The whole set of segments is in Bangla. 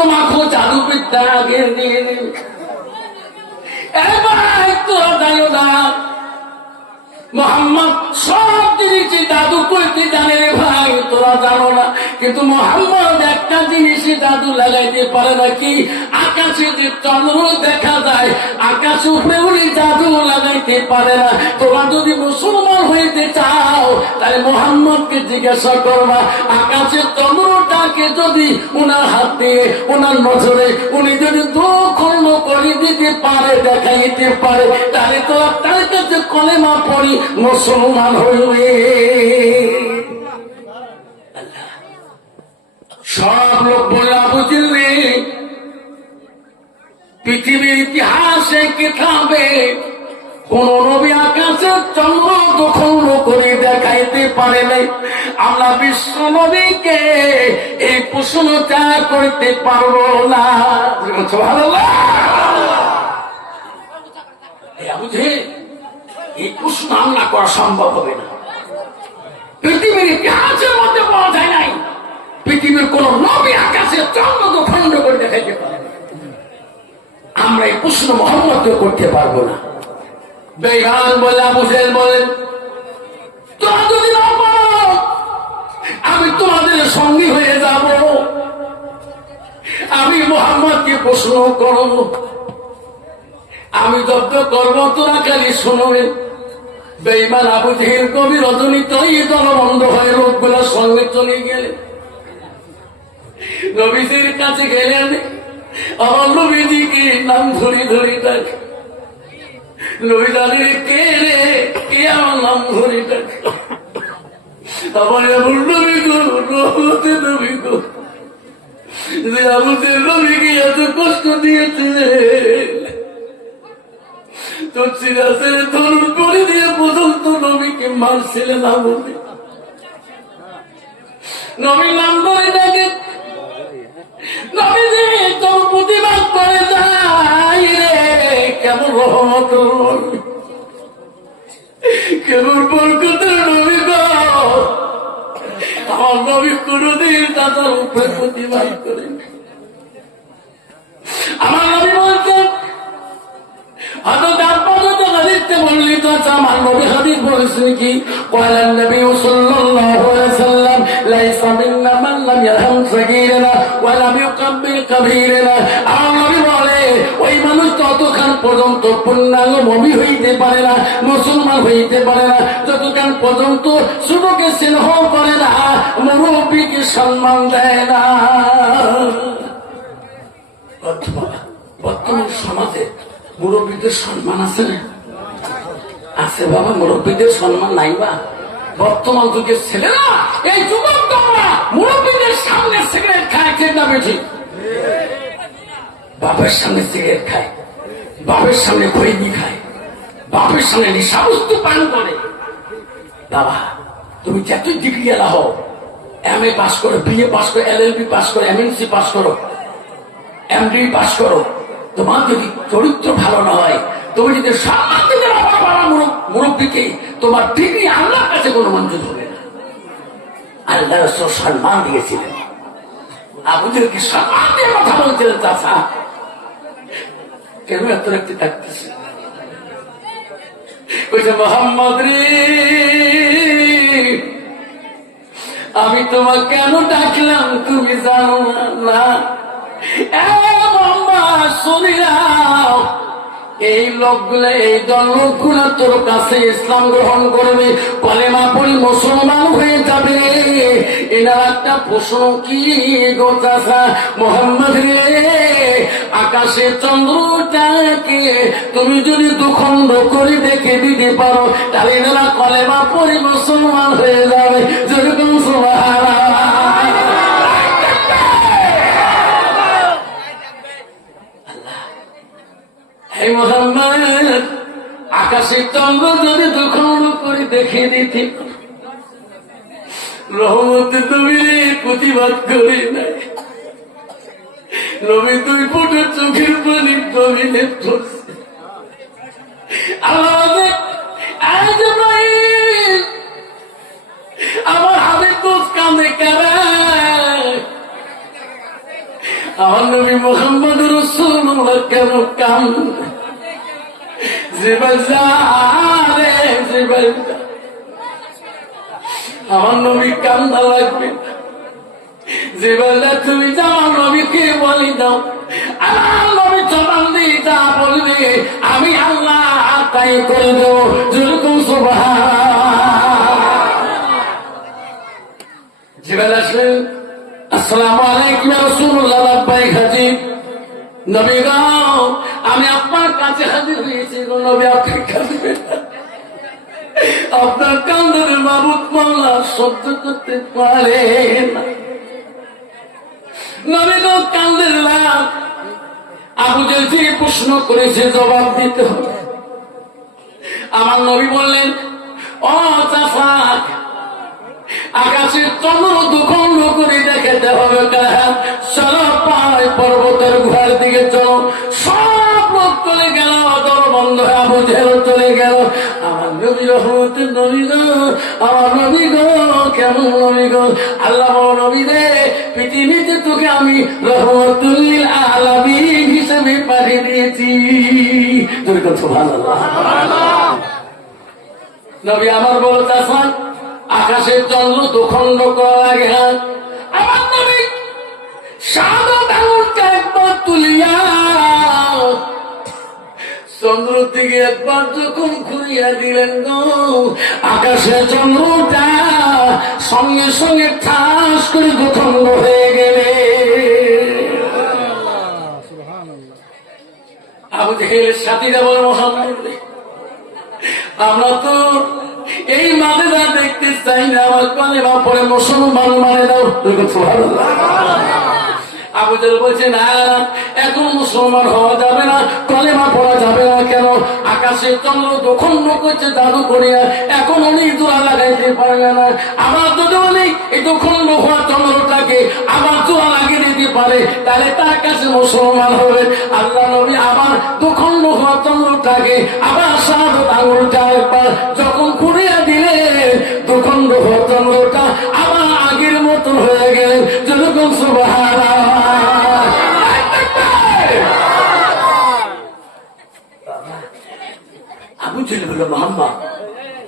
তোমাকে জাদুবিদ্যা আগে দিয়ে নেবে। এবার তোরা জানো না মোহাম্মদ সব জিনিসই জাদু করতে জানে রে ভাই, তোরা জানো না। কিন্তু মোহাম্মদ একটা জিনিসই জাদু লাগাইতে পারে না, কি আকাশে যে চন্দ্র দেখা যায় আকাশ উপরে উনি জাদু লাগাইতে পারে না। তোমরা যদি মুসলমান হইতে চাও তাহলে মোহাম্মদকে জিজ্ঞাসা করবা, আকাশের চন্দ্রটাকে যদি উনার হাতে উনার নজরে উনি যদি দুখণ্ড করে দিতে পারে দেখাইতে পারে তাহলে তোরা তার কাছে কলেমা পড়ি মুসলমান হইবে। সব লোক বলে আবু জিল্লি পৃথিবীর ইতিহাসে কিতাবে কোন নবী আকাশের চন্দ্র দুখণ্ড করে দেখাইতে পারে নাই। আমরা বিশ্ব নবীকে এই প্রশ্নটা করতে পারবো না। এই প্রশ্ন আমরা করা সম্ভব হবে না। পৃথিবীর ইতিহাসের মধ্যে পাওয়া যায় নাই পৃথিবীর কোন নবী আকাশের চন্দ্র দুখণ্ড করে দেখাইতে পারে। আমরা এই প্রশ্ন মোহাম্মদকে করতে পারবো না। বেঈমান বলে আবু জেহেল বলেন, তোমরা যদি না পারো আমি তোমাদের সঙ্গী হয়ে যাব, আমি মোহাম্মদকে প্রশ্ন করব, আমি যত করব তোরা খালি শুনবে। বেঈমান আবু জেহেল কবি রজনীত দলবন্ধ হয়ে লোকগুলোর সঙ্গে চলে গেলেন। নবীজির কাছে গেলেন, আমার নবীজিকে নাম ধরি ধরি ডাকে। নবী জানে কে রে, কে আমার নাম ধরি ডাকে। আমার এমন নবী গো, রহমতের নবী গো, যে আমাদের নবীকে এত কষ্ট দিয়েছে, তো সিরাজের ধরুন করে দিয়ে পর্যন্ত নবীকে মারছিলেন না বলে। নবী নাম ধরে ডাকে, নবীজি তোর প্রতিবাদ করে যায় রে, কেমন রহমত কেমন বরকতের নবী গো। আমার নবী কোনদিন তাদের উপরে প্রতিবাদ করেন। আমার নবী বলছেন, বললি তো আমার নবী হাদিস বলছে কি, ক্বালা নবী সাল্লাল্লাহু আলাইহি ওয়াসাল্লাম লাইসা মিন্না মান লাম ইয়ারহাম সাগীরানা ওয়া লাম ইউকাব্বির কাবীরানা। আমার নবী বলে ওই মানুষ ততক্ষণ পর্যন্ত পূর্ণাঙ্গ মুমিন হইতে পারে না, মুসলমান হইতে পারে না, যতক্ষণ পর্যন্ত ছোটকে স্নেহ করে না, মুরব্বীকে সম্মান দেয় না। বর্তমান সমাজে মুরব্বীদের সম্মান আছে না? আছে বাবা, মুরব্বীদের সম্মান নাই বা? বর্তমান যুগের ছেলেরা, এই যুবক তোমরা মুরব্বীদের সামনে সিগারেট খায়, খেয়ে না বেশি বাপের সামনে সিগারেট খায়, বাপের সামনে খৈনি খায়, বাপের সামনে নিশাবস্তু পান করে। বাবা তুমি যতই ডিগ্রি এলা হও, MA পাস করো, BA পাস করো, LLB পাস করো, MNC পাস করো, MD পাস করো, তোমার যদি চরিত্র ভালো না হয়, তুমি যদি সম্মান দিতে না পারো মুরব্বীকে, তোমার ডিগ্রি আল্লাহর কাছে কোনো মঞ্জুর হবে না। আল্লাহ রাসূল সম্মান দিয়েছিলেন, আবুদেরকে সম্মান দিয়ে কথা বলছিলেন। চাচা কেন এত রাখতে থাকতেছে? বলছে মোহাম্মদ রে, আমি তোমাকে কেন ডাকলাম তুমি জানো না? এই লোকগুলো, এই দল লোকগুলো তোর কাছে ইসলাম গ্রহণ করবে, কলেমা পড়ি মুসলমান হয়ে যাবে। এনার একটা প্রশ্ন কি গো চাচা মোহাম্মদ রে, আকাশে চন্দ্রটাকে তুমি যদি দুখণ্ড করে দেখে দিতে পারো তাহলে এনারা কলেমা পড়ি মুসলমান হয়ে যাবে। যেরকম আকাশের চন্দ্র যদি দুখণ্ড করে দেখে দিতে, রহমতের নবীর প্রতিবাদ করি নাই। নবী দুই ফুটের চোখের পানি জমিনে ধরছে। আমার হাতে তোষ কাঁদে কারা, আমার নবী মুহাম্মদ রাসূলুল্লাহ কেন কান্দে? জিবল জানে জিবল, আমার নবী কান্দা লাগবে। জিবল তুমি যা আমার নবীকে বলি দাও, আমার নবী জবান দিয়ে যা বলবে আমি আল্লাহ তাই করে দেব। যেরকম জিবল আসলেন, আসসালামু আলাইকুম ইয়া রাসূলুল্লাহ। লাব্বাইক হাজির। নবী গো আমি আপনার কাছে হাজির হয়েছি গো নবী, আপনি কাঁদবেন না। আপনার কান্দের মাবুদ মাওলা সহ্য করতে পারে না। নবী গো কান্দের লাভ। আবু জেহেল যে প্রশ্ন করেছে জবাব দিতে হবে। আমার নবী বললেন, ও চাচা, আকাশের চন্দ্র দুখণ্ড করে দেখাতে হবে। চলো পাহাড় পর্বতের গুহার দিকে চলো। সব লোক চলে গেল, দর বন্ধ হয়ে আবু জেহেল চলে গেল। আমার নবী রহমতের নবী গো, আমার নবী গো, কেমন নবী গো? আল্লাহ নবী রে, পৃথিবীতে তোকে আমি রহমতুল লিল আলামিন হিসেবে পাঠিয়ে দিয়েছি। সুবহানাল্লাহ। নবী আমার বড় চাষা, আকাশের চন্দ্র দুখণ্ড করা লাগে। আমার নবী সাদা আঙুলটা একবার তুলিয়া চন্দ্র দিকে একবার যখন ঘুরিয়া দিলেন গো, আকাশের চন্দ্রটা সঙ্গে সঙ্গে ঠাস করে দুখণ্ড হয়ে গেলে। আবু জেহেলের সাথীরা বলে, মোহাম্মদ আমরা তো এই মাদেরা দেখতে চাই না, আমার কালেমা পড়ে মুসলমান মানে দাও। আবু জেহেল বলছে, না এখন মুসলমান হওয়া যাবে না, কালেমা পড়া যাবে না। কেন? আকাশের চন্দ্র দুখণ্ড করছে জাদু করিয়া, এখন উনি জোড়া লাগাইতে পারবে না। আবার যদি উনি এই দুখণ্ড হওয়া চন্দ্রটাকে আবার জোড়া লাগিয়ে দিতে পারে, তাহলে তার কাছে মুসলমান হবে। আল্লাহ নবী আবার দুখণ্ড হওয়া চন্দ্রটাকে আবার সাদা আঙুলটা একবার যখন ঘুরিয়া দিলে, দুখণ্ড হওয়া চন্দ্রটা আবার আগের মতন হয়ে গেলেন। যেরকম সুবহানাল্লাহ। আবু জেহেল বলল, মোহাম্মদ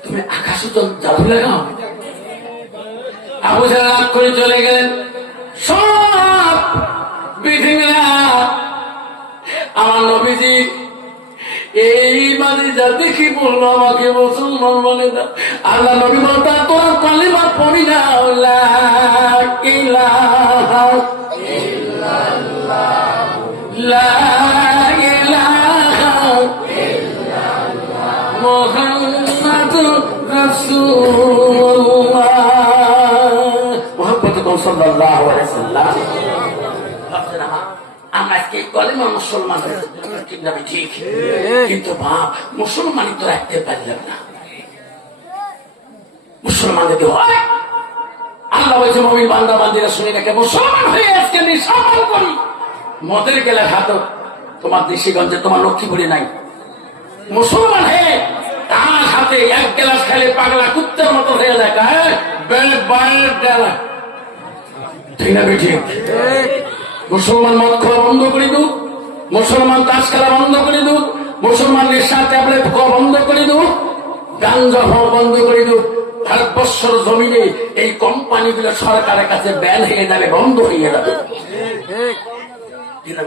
তুমি আকাশে জাদু লাগাও। আবু জেহেল রাগ করে চলে গেলেন। সব পৃথিবীরা আমার নবীজি এই মানে যা দেখি বললো আমাকে মুসলমান বলে না। আল্লাহ নবী বলতা তোরা কালিমা পড়ি না, লা ইলাহা ইল্লাল্লাহ, লা ইলাহা ইল্লাল্লাহ, মুহাম্মাদুর রাসূলুল্লাহ, মুহাম্মদুর সাল্লাল্লাহু আলাইহি ওয়াসাল্লাম। আমরা আজকে কলেমা মুসলমান ঠিক, কিন্তু বাপ মুসলমানই তো রাখতে পারলাম না। মুসলমান যদি হয়, আল্লাহ বলছে মুমিন বান্দা বান্দিরা শুনে রেখে মুসলমান হয়ে আজকে নিঃসম্মান করি। মদের গেলে হাত তোমার দেশিগঞ্জে, তোমার লক্ষ্মীপুরে নাই। মুসলমান হয়ে তার হাতে এক গ্লাস খেলে পাগলা কুত্তের মতো হয়ে যায়। ঠিক না ঠিক? মুসলমান মদ খাওয়া বন্ধ করে দুক, মুসলমান তাস খেলা বন্ধ করে দুক, মুসলমান নেশা ট্যাবলেট খাওয়া বন্ধ করে দুক, গাঞ্জা খাওয়া বন্ধ করে দুক। ভারতবর্ষের জমিনে এই কোম্পানিগুলো সরকারের কাছে ব্যান হয়ে যাবে, বন্ধ হয়ে যাবে।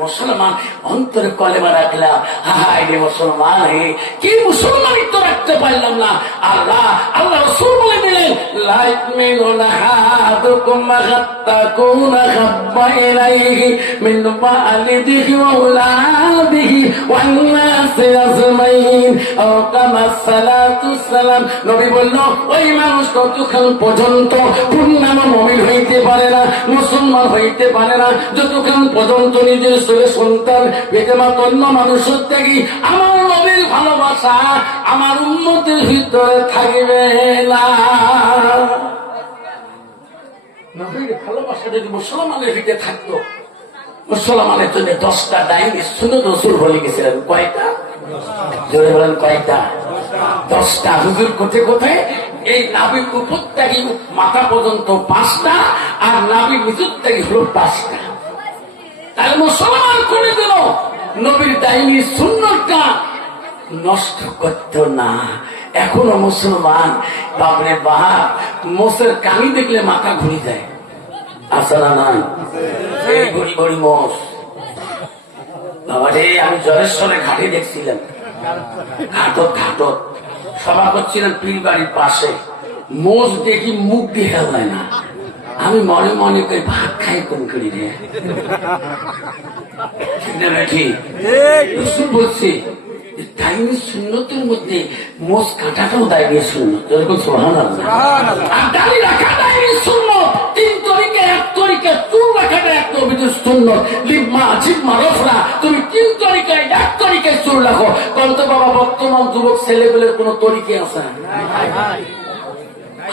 মুসলমান অন্তরে কলেমা রাখলাম, হায় রে মুসলমান হে, কি মুসলমানই তো রাখতে পারলাম না। আল্লাহ আল্লাহ রাসূল বলে দিলেন, লা ইউমিনুনা আহাদুকুম হাত্তা কুনা হাব্বা ইলাইহি মিন ওয়ালিদিহি ওয়া আওলাদিহি ওয়ান নাসি আজমাইন, আও কামা সালাতু সালাম। নবী বলল, ওই মানুষ ততক্ষণ পর্যন্ত পূর্ণাঙ্গ মুমিন হইতে পারে না, মুসলমান হইতে পারে না, যতক্ষণ পর্যন্ত নিজের ছেলে সন্তান বেজমা অন্য মানুষের থেকে আমার নবীর ভালোবাসা আমার উম্মতের ভিতরে থাকবে না। নবীর ভালোবাসা যদি মুসলমানের ভিতরে থাকতো, মুসলমানের জন্য 10টা ডাইনি সুন্নত রাসূল বলে গেছিলেন। কয়টা? জোরে বলেন কয়টা? 10টা। হুজুর কোথায় কোথায়? এই নাবির উপর থেকে মাথা পর্যন্ত 5টা, আর নাবির ভিতর থেকে হলো 5টা। তাহলে মুসলমান করে দিল নবীর দাইনি সুন্নতটা নষ্ট করতো না। এখনো মুসলমান বাপরে বাপ মোষের কানি দেখলে মাথা ঘুরে যায়, আসে না? নাই এই ঘড়ি ঘড়ি মোষ। বাবারে আমি জলেশ্বরে ঘাটে দেখছিলাম, ঘাটত ঘাটত সভা করছিলাম পীর বাড়ির পাশে, মোষ দেখি মুখ দিয়ে হেলায় না। আমি মনে মনে করে ভাত খাই কোন করি রে, ঠিক না ঠিক? বলছি দাইনি সুন্নতের মধ্যে মোষ কাটাটাও দাইনি সুন্নত, যেরকম সুবহানাল্লাহ। আর দাড়ি রাখা দাইনি সুন্নত, 3 তরিকা 1 তরিকা, চুল রাখাটা 1 তরিকা সুন্নত, লিম্মা জিম্মা রফরা, তুমি 3 তরিকায় 1 তরিকায় চুল রাখো। কত বাবা বর্তমান যুবক ছেলেগুলোর কোন তরিকা আছে?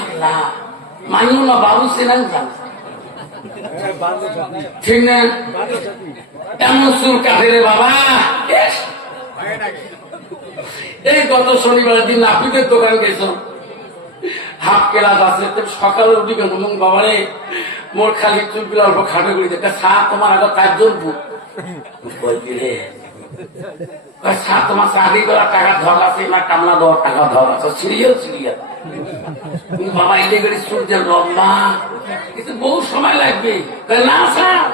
আল্লাহ মানিও না, বাবু সেনান জান, ঠিক না? এমন চুল কাটে রে বাবা। এই গত শনিবারের দিন নাপিতের দোকান গেছ, হাফ ক্লাস আছে, সকালে উঠি গেল বাবারে মোর খালি চুলগুলো অল্প খাটো করে দেখে চা তোমার আগে 4 জন বলবি রে চা তোমার চাকরি করার টাকা ধর আছে না কামলা দেওয়ার টাকা ধর আছে, সিরিয়াল সিরিয়াল। বাবা এলে গেলে চুল যে লম্বা, কিন্তু বহু সময় লাগবে না স্যার,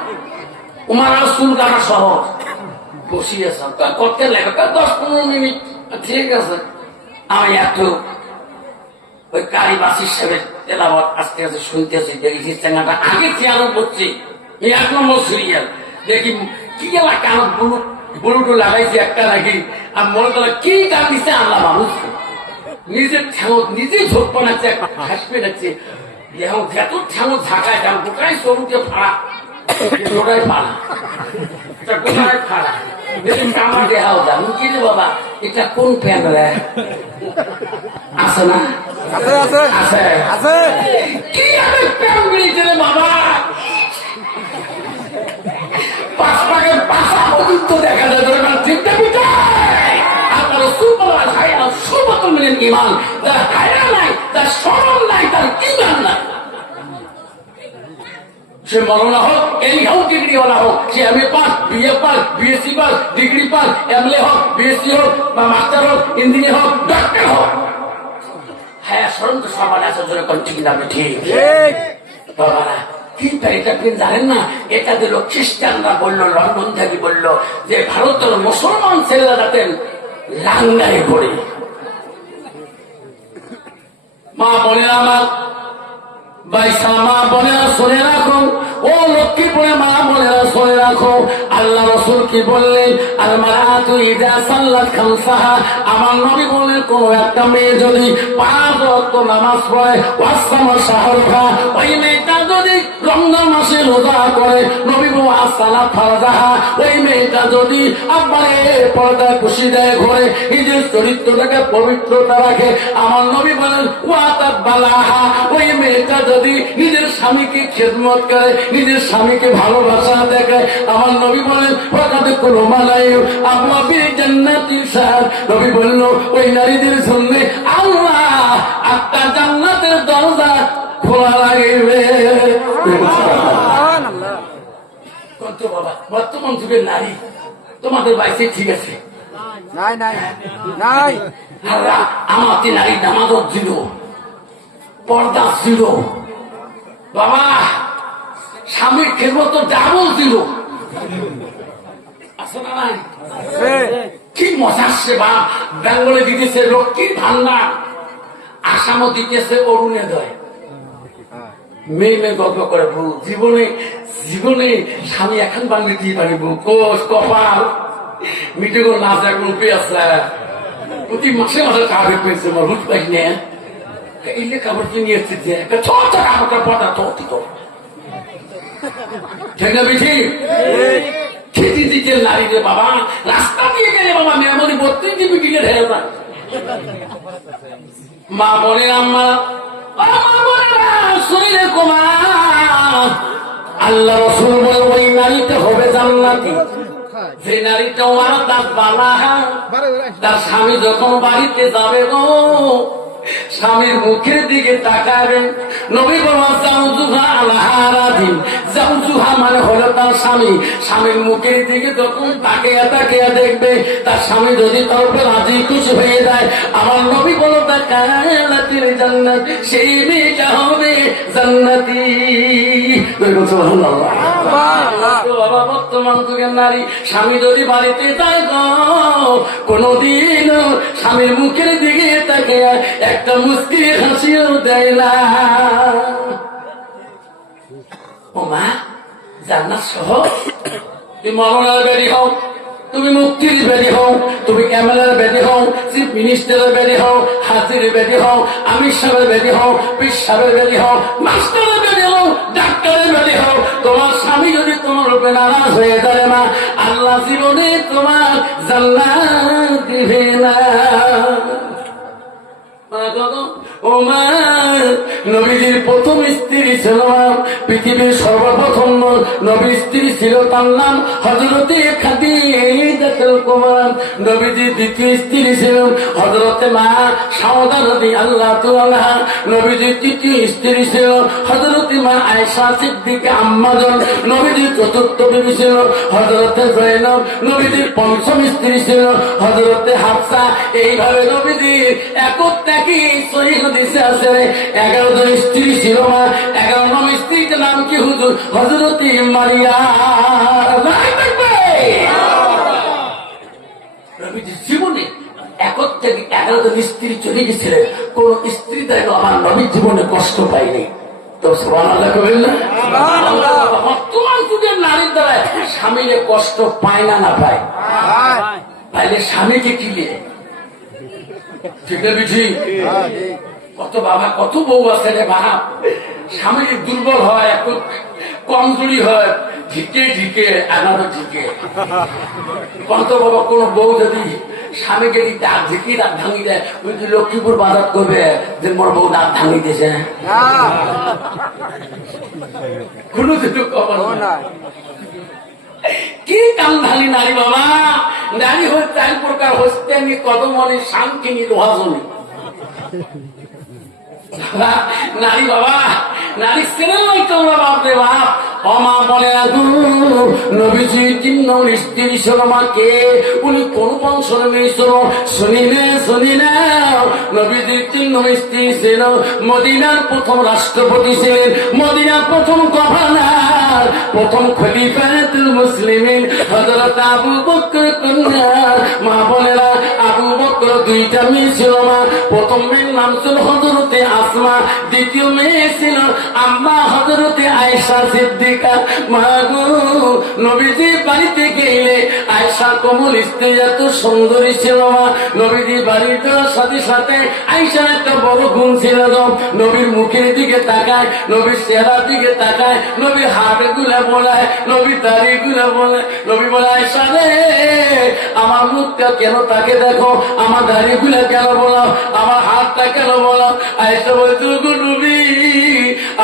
তোমার আর চুল কাটা সহজ। বসিয়েছ করতে লাগে 10-15 মিনিট, ঠিক আছে। আমি এত ওই কারি বাসির সাহেবের তেলাওয়াত আস্তে আস্তে শুনতেছি, দেখি চাঙ্গাটা আগে চেয়ারও করছি, 1 নম্বর সিরিয়াল দেখি কি গেলা কান বুলুটু লাগাইছি একটা নাকি, আর মনে করলো কি গান দিচ্ছে আল্লাহ মানুষ নিজের ঠেঙ নিজেই ঝোঁক বানাচ্ছে, হাসপে যাচ্ছে, এখন যত ঠেঙ ঝাঁকায় যান গোটাই সরুকে ফাড়া, গোটাই ফাড়া, গোটাই ফাড়া। আমার দেখাও যান কি রে বাবা, এটা কোন প্যান্ট রে? আছে না? আছে আছে কি প্যান্ট বেরিয়েছে রে বাবা, 5 পাকের পাশা পর্যন্ত দেখা যায়, ঠিক না? আপনার সুবলা খায় না, সুবত মিলেন ইমান, তার হায়া নাই, তার স্মরণ নাই, তার ইমান নাই। সে মরনা হোক, এনি হোক, ডিগ্রিওয়ালা হোক, সে MA pass, BA pass, BSc pass, degree pass, MLA হোক, বিএসসি হোক, বা মাস্টার হোক, ইঞ্জিনিয়ার হোক, ডাক্তার হোক, হ্যাঁ স্মরণ তো সবার আছে, ঠিক না? ঠিক বাবারা। কিন্তু এটা আপনি জানেন না, এটা দিল খ্রিস্টানরা বললো, লন্ডন থেকে বললো যে ভারতের মুসলমান ছেলেরা যাতে লাঙ্গারে পড়ে। মা বোনেরা আমার বাইসা মা বোনেরা শুনে রাখো, ও লক্ষ্মীপুরে মা বোনেরা শুনে রাখো, আল্লাহ রাসূল কি বললেন? আল মারাতু ইযা সাল্লাত খামসাহা, আমার নবী বলেন কোন একটা মেয়ে যদি 5 ওয়াক্ত নামাজ পড়ে, ওয়াসামা শাহরুহা, ওই মেয়েটা যদি রমজান মাসে রোজা করে, নবী বলেন আসসালাত ফারজাহা, ওই মেয়েটা যদি আব্বারে পর্দা খুশি দেয় ঘরে, নিজের চরিত্রটাকে পবিত্রতা রাখে, আমার নবী বলেন ওয়াতাত বালাহা, ওই মেয়েটা যদি নিজের স্বামীকে খেদমত করে, নিজের স্বামীকে ভালোবাসা দেখে, আমার নবী বলেন ওয়াকাদ কুরমালাই আবওয়াবিল জান্নাতি সার, নবী বলল ওই নারীদের জন্য আল্লাহ 8টা জান্নাতের দরজা খোলা রাখবে। সুবহানাল্লাহ। কত বাবা বর্তমান যুগের নারী তোমাদের বাইসে ঠিক আছে? নাই নাই নাই। আল্লাহ আমাদের নারী নামাজ ছিল, পর্দা ছিল, বাবা স্বামীর খেদমত ডাবল ছিল, আছে না নাই? কি মজা সেবা বেঙ্গলে দিতেছে লক্ষ্মীর ভান্ডার, আসামও দিতেছে অরুণোদয়। মেয়ে মেয়ে গল্প করে বউ, জীবনে জীবনে স্বামী এখন বাংলা দিয়ে পারিব, কোষ কপাল মিটে গো নাচ এখন উঠে আসলে প্রতি মাসে মাসে টাকা পেয়েছে, আমার রুট পাই না এই লেখাপড় কিনে এসেছে যে একটা ছোট কাপড়টা পড়া তো ঠিক না? বেশি খেতে দিতে নারী রে বাবা, রাস্তা দিয়ে গেলে বাবা মেমরি 32 জিবি কিনে ঢেলে না। মা বলে আম্মা শরীরে কমা, আল্লাহ রাসূল বলে ওই নারীটা হবে জান্নাতি, যে নারীটা ওর দাঁত বালা, তার স্বামী যখন বাড়িতে যাবে গো স্বামীর মুখের দিকে তাকাবেন। নবী বলেন জাউজুহা আলহারাদিন। জাউজুহা মানে হলো তার স্বামী। স্বামীর মুখের দিকে যখন তাকিয়া তাকিয়া দেখবে, তার স্বামী যদি তার উপর রাজি খুশি হয়ে যায়, আমার নবী বলো তা কানাতিল জান্নাত, সেই মেয়েটা হবে জান্নাতি। বাবা, বর্তমান যুগের নারী স্বামী যদি বাড়িতে যায় কোনদিন স্বামীর মুখের দিকে তাকে একটা মুস্কি হাসিও দেয় না। ও মা, জান্নাত সহ তুমি মরণের বেরি হও, তুমি মুক্তির বেরি হও, তুমি ক্যামেরার বেরি হও, চিফ মিনিস্টারের বেরি হও, হাজির বেরি হও, আমির সাহেবের বেরি হও, পীর সাহেবের বেরি হও, মাস্টারের বেরি হও, ডাক্তারের বেরি হও, তোমার স্বামী যদি তোমার উপরে নারাজ হয়ে যায় না, আল্লাহ জীবনে তোমার জান্নাত দিবে না। ও মা, নবীজির প্রথম স্ত্রী ছিল, পৃথিবীর সর্বপ্রথম নবীর স্ত্রী ছিল, তার নাম হযরতে খাদিজাতুল কুবরা। নবীজির দ্বিতীয় স্ত্রী ছিল হযরতে মা সাউদা রাদিয়াল্লাহু আনহা। নবীজির তৃতীয় স্ত্রী ছিল হযরতে মা আয়েশা সিদ্দিকা আম্মাজান। নবীজির চতুর্থ বিবি ছিল হযরতে জয়নব। নবীজির পঞ্চম স্ত্রী ছিল হযরতে হাফসা। এইভাবে নবীজির একত্যাকি সহিহ হাদিসে আছে 11 জন স্ত্রী ছিল। 11 নম্বর স্ত্রীর নাম কি হুজুর? হযরতে মারিয়াম। নবীজির জীবনে একত্যাকি 11 জন স্ত্রী চলে গেছিলেন, কোন স্ত্রী তাই আমার নবীর জীবনে কষ্ট পায়নি। তো সুবহানাল্লাহ কইলেন না? বর্তমান যুগের নারীর দ্বারা স্বামীরে কষ্ট পায় না, না পায়? পাইলে স্বামীকে কি দিয়ে ঠিক না বুঝি? কত বাবা, কত বউ আছে রে বাপ, স্বামী দুর্বল হয়, একটু কমজোরি হয়, ঢিকে ঢিকে আনারো ঢিকে। কত বাবা, কোন বউ যদি স্বামীকে দাঁত ঢিকি দাঁত ভাঙি দেয়, ওই যে লক্ষ্মীপুর বাজার করবে যে মোর বউ দাঁত ভাঙি দিয়েছে, কোনো কিছু খবর না। কি কামধানী নারী বাবা, নারী হয়ে 4 প্রকার হচ্ছে, আমি কত মনে শান্তিনি লোহাজনী নারী বাবা, নারী ছেলে নয় তোমরা বাপ রে বাপ। অমা বলে নবীজি 3 নম্বর স্ত্রী ছিল মাকে, উনি কোন বংশের মেয়ে ছিল? শুনি না, নবীজির 3 নম্বর স্ত্রী ছিল মদিনার প্রথম রাষ্ট্রপতি ছিলেন, মদিনার প্রথম গভর্নর, প্রথম খলিফাতুল মুসলিমিন হযরত আবু বকর কন্যা। মা বোনেরা, আবু বকর 2টা মেয়ে ছিল। মা প্রথম মেয়ের নাম ছিল হযরতে আসমা, দ্বিতীয় মেয়ে ছিল আম্মা হযরতে আয়েশা সিদ্দিকা। মা গো, নবীজি বাড়িতে গেলে আয়েশা কোমল স্ত্রী এত সুন্দরী ছিল। মা নবীজি বাড়িতে সাথে সাথে আয়েশার একটা বড় গুণ ছিল, নবীর মুখের দিকে তাকায়, নবীর চেহারার দিকে তাকায়, নবীর হাত গুলা বলায়, নবীর দাড়ি গুলা বলে। নবী বলে আয়েশা রে, আমার মুখটা কেন তাকে দেখো, আমার দাড়ি গুলা কেন বলো, আমার হাতটা কেন বলো? আয়েশা বলতো গো নবী,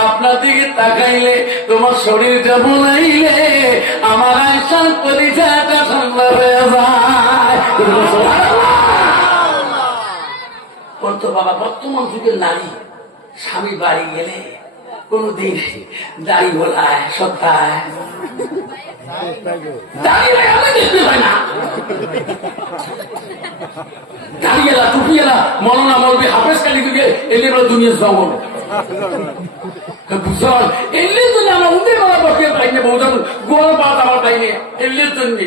আপনার দিকে তাকাইলে তোমার শরীরটা বলাইলে আমার আয়েশার কলিজাটা ঠান্ডা হয়ে যায়। বলতো বাবা, বর্তমান যুগের নারী স্বামী বাড়ি গেলে কোনদিন দাড়ি বলায়, সপ্তাহে দাঁড়িয়েলা টুপিয়েলা মরনা মরবে হাফেজ কালি দিকে এলে দুনিয়ার জগন বুঝল। এলে জন্য আমার উঠে মারা বসে পাইনি, বৌদান গোয়াল পাত আমার পাইনি, এলের জন্য।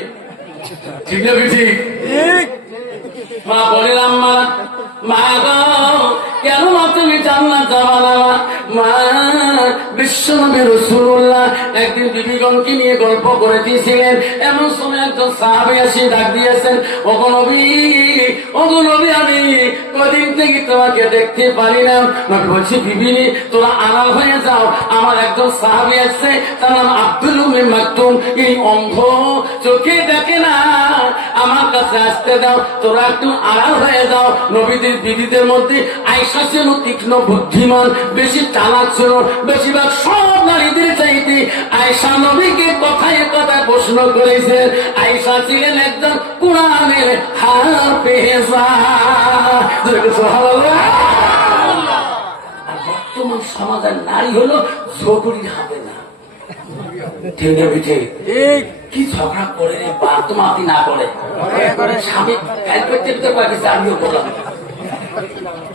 ঠিক না ঠিক? মা বলে আম্মা, মা গো কেন মা তুমি জান্নাত যাবা না? মা, বিশ্বনবী রাসূলুল্লাহ একদিন বিবিগণকে নিয়ে গল্প করে দিয়েছিলেন, এমন সময় একজন সাহাবী এসে ডাক দিয়েছেন, ওগো নবী, ওগো নবী, আমি কদিন থেকে তোমাকে দেখতে পারি না। নবী বলছি, বিবি তোরা আড়াল হয়ে যাও, আমার একজন সাহাবী আছে, তার নাম আব্দুল উম্মে মাকতুম, এই অন্ধ, চোখে দেখে না, আমার কাছে আসতে দাও, তোরা একটু আড়াল হয়ে যাও। নবীদের বিবিদের মধ্যে আয়েশা ছিল তীক্ষ্ণ বুদ্ধিমান, বেশি চালাক ছিল, বেশিরভাগ সব নারীদের চাইতে আয়েশা নবীকে কথায় কথায় প্রশ্ন করেছেন। আয়েশা ছিলেন একজন কুরআনের হাফেজা। সুবহানাল্লাহ। সমাজের নারী হলো ঝগড়ি হবে না, ঠিক না বিঠে? কি ঝগড়া করে রে বা তোমাকে না করে স্বামী কাল করতে পারছে, আমিও বললাম